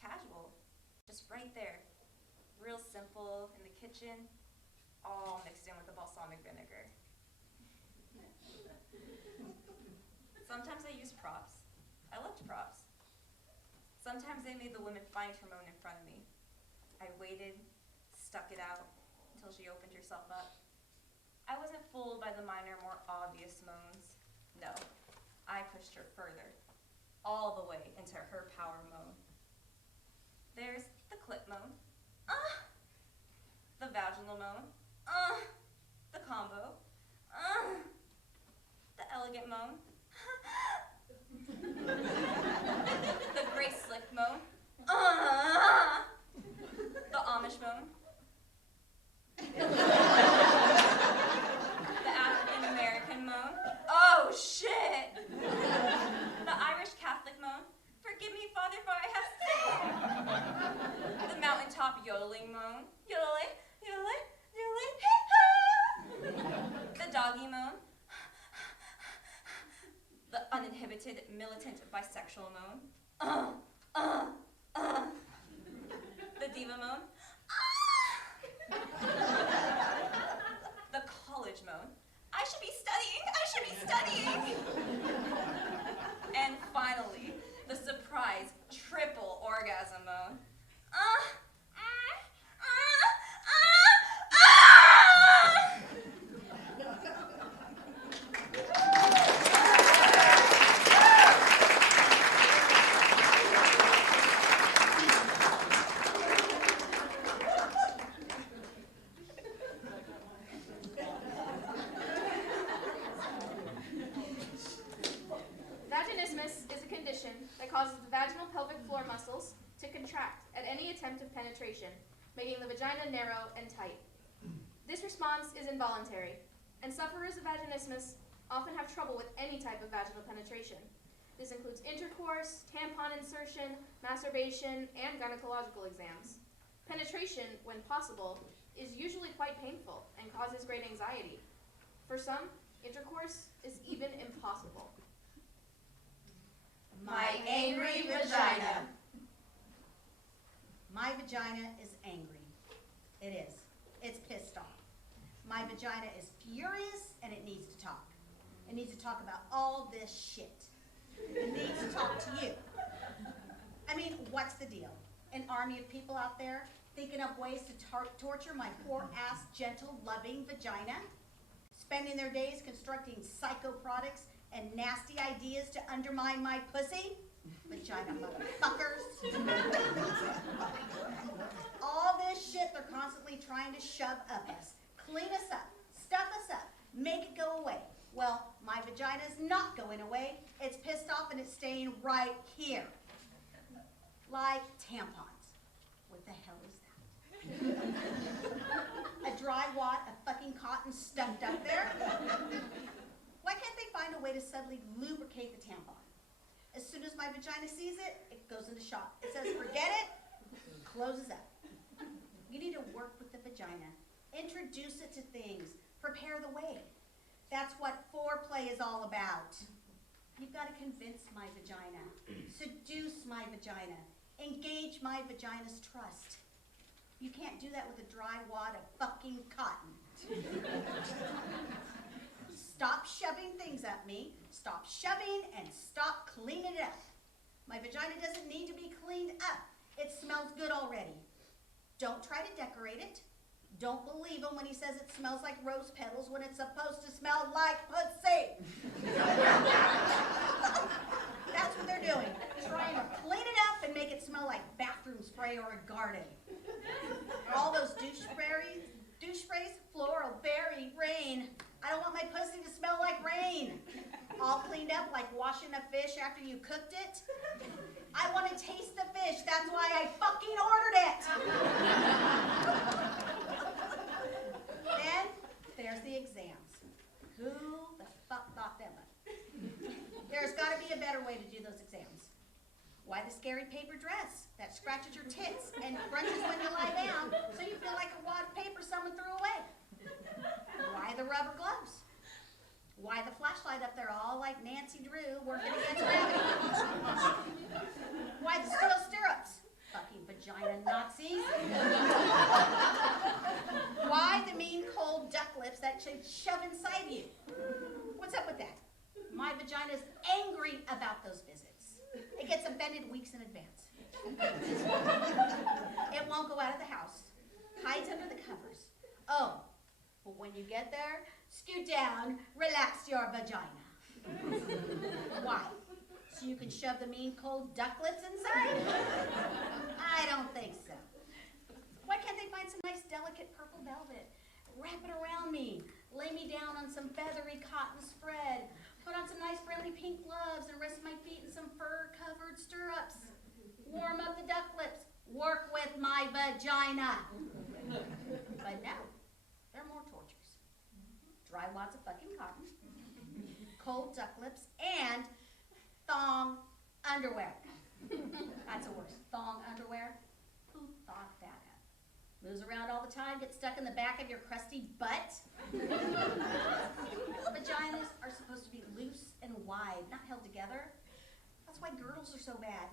Casual, just right there. Real simple, in the kitchen, all mixed in with the balsamic vinegar. Sometimes I used props. I loved props. Sometimes they made the woman find her moan in front of me. I waited, stuck it out, until she opened herself up. I wasn't fooled by the minor, more obvious moans. No, I pushed her further, all the way into her power moan. There's the clip moan, the vaginal moan, the combo, the elegant moan, the gray slick moan, the Amish moan, the African American moan, oh shit, the Irish Catholic moan, forgive me, Father, for I have sinned, the mountaintop yodeling moan, yodeling, yodeling, yodeling, the doggy moan, the uninhibited militant bisexual moan, the diva moan, the college moan, I should be studying, and finally, the surprise triple orgasm moan. Vaginismus is a condition that causes the vaginal pelvic floor muscles to contract at any attempt of penetration, making the vagina narrow and tight. This response is involuntary, and sufferers of vaginismus often have trouble with any type of vaginal penetration. This includes intercourse, tampon insertion, masturbation, and gynecological exams. Penetration, when possible, is usually quite painful and causes great anxiety. For some, intercourse is even impossible. My angry vagina. My vagina is angry. It is. It's pissed off. My vagina is furious and it needs to talk. It needs to talk about all this shit. It needs to talk to you. I mean, what's the deal? An army of people out there thinking up ways to torture my poor ass, gentle, loving vagina? Spending their days constructing psycho products and nasty ideas to undermine my pussy? Vagina motherfuckers. All this shit they're constantly trying to shove up us. Clean us up, stuff us up, make it go away. Well, my vagina's not going away. It's pissed off and it's staying right here. Like tampons. What the hell is that? A dry wad of fucking cotton stuffed up there? Why can't they find a way to subtly lubricate the tampon? As soon as my vagina sees it, it goes into shock. It says, forget it, closes up. You need to work with the vagina. Introduce it to things. Prepare the way. That's what foreplay is all about. You've got to convince my vagina. Seduce my vagina. Engage my vagina's trust. You can't do that with a dry wad of fucking cotton. Stop shoving things at me. Stop shoving and stop cleaning it up. My vagina doesn't need to be cleaned up. It smells good already. Don't try to decorate it. Don't believe him when he says it smells like rose petals when it's supposed to smell like pussy. That's what they're doing. Trying to clean it up and make it smell like bathroom spray or a garden. All those douche sprays, floral, berry, rain. I don't want my pussy to smell like rain. All cleaned up like washing a fish after you cooked it. I want to taste the fish. That's why I fucking ordered it. Then there's the exams. Who the fuck thought them up? There's got to be a better way to do those exams. Why the scary paper dress that scratches your tits and crunches when you lie down so you feel like a wad of paper someone threw away? Why the rubber gloves? Why the flashlight up there all like Nancy Drew working against gravity? Why the steel stirrups? Fucking vagina Nazis. Why the mean cold duck lips that should shove inside you? What's up with that? My vagina's angry about those visits. It gets offended weeks in advance. It won't go out of the house. Hides under the covers. Oh, but when you get there, scoot down, relax your vagina. Why? So you can shove the mean cold duck lips inside? I don't think so. Why can't they find some nice delicate purple velvet? Wrap it around me. Lay me down on some feathery cotton spread. Put on some nice friendly pink gloves and rest my feet in some fur-covered stirrups. Warm up the duck lips. Work with my vagina. But no, there are more tortures. Dry wads of fucking cotton, cold duck lips, and thong underwear. That's the worst. Thong underwear? Who thought that up? Moves around all the time, gets stuck in the back of your crusty butt. Vaginas are supposed to be loose and wide, not held together. That's why girdles are so bad.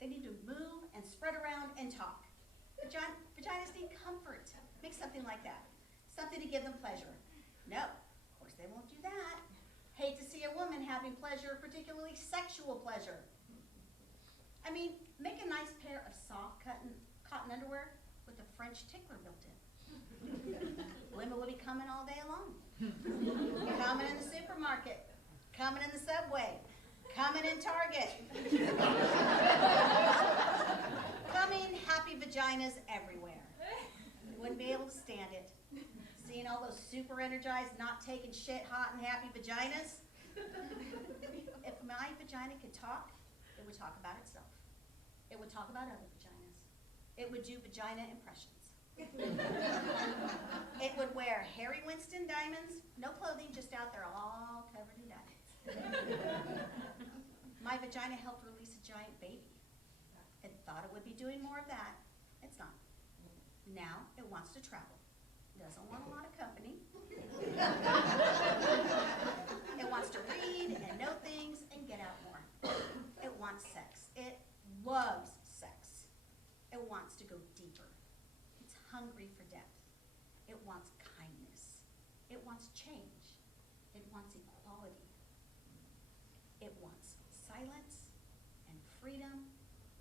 They need to move and spread around and talk. Vaginas need comfort. Make something like that. Something to give them pleasure. No, of course they won't do that. Hate to see a woman having pleasure, particularly sexual pleasure. I mean, make a nice pair of soft cotton underwear with a French tickler built in. Women will be coming all day long. Coming in the supermarket, coming in the subway, coming in Target. Coming happy vaginas everywhere. You wouldn't be able to stand it. Seeing all those super energized, not taking shit, hot and happy vaginas. If my vagina could talk, it would talk about itself. It would talk about other vaginas. It would do vagina impressions. It would wear Harry Winston diamonds, no clothing, just out there all covered in diamonds. My vagina helped release a giant baby. It thought it would be doing more of that. It's not. Now it wants to travel. Doesn't want a lot of company. It wants to read and know things and get out more. It wants sex. It loves sex. It wants to go deeper. It's hungry for depth. It wants kindness. It wants change. It wants equality. It wants silence and freedom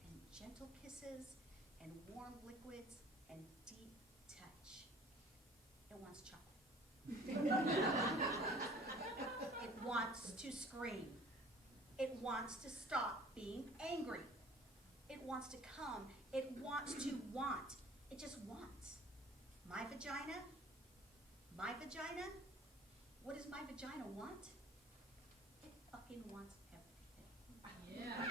and gentle kisses and warm liquids and deep touch. It wants chocolate. It wants to scream. It wants to stop being angry. It wants to come. It wants to want. It just wants. My vagina? My vagina? What does my vagina want? It fucking wants everything. Yeah.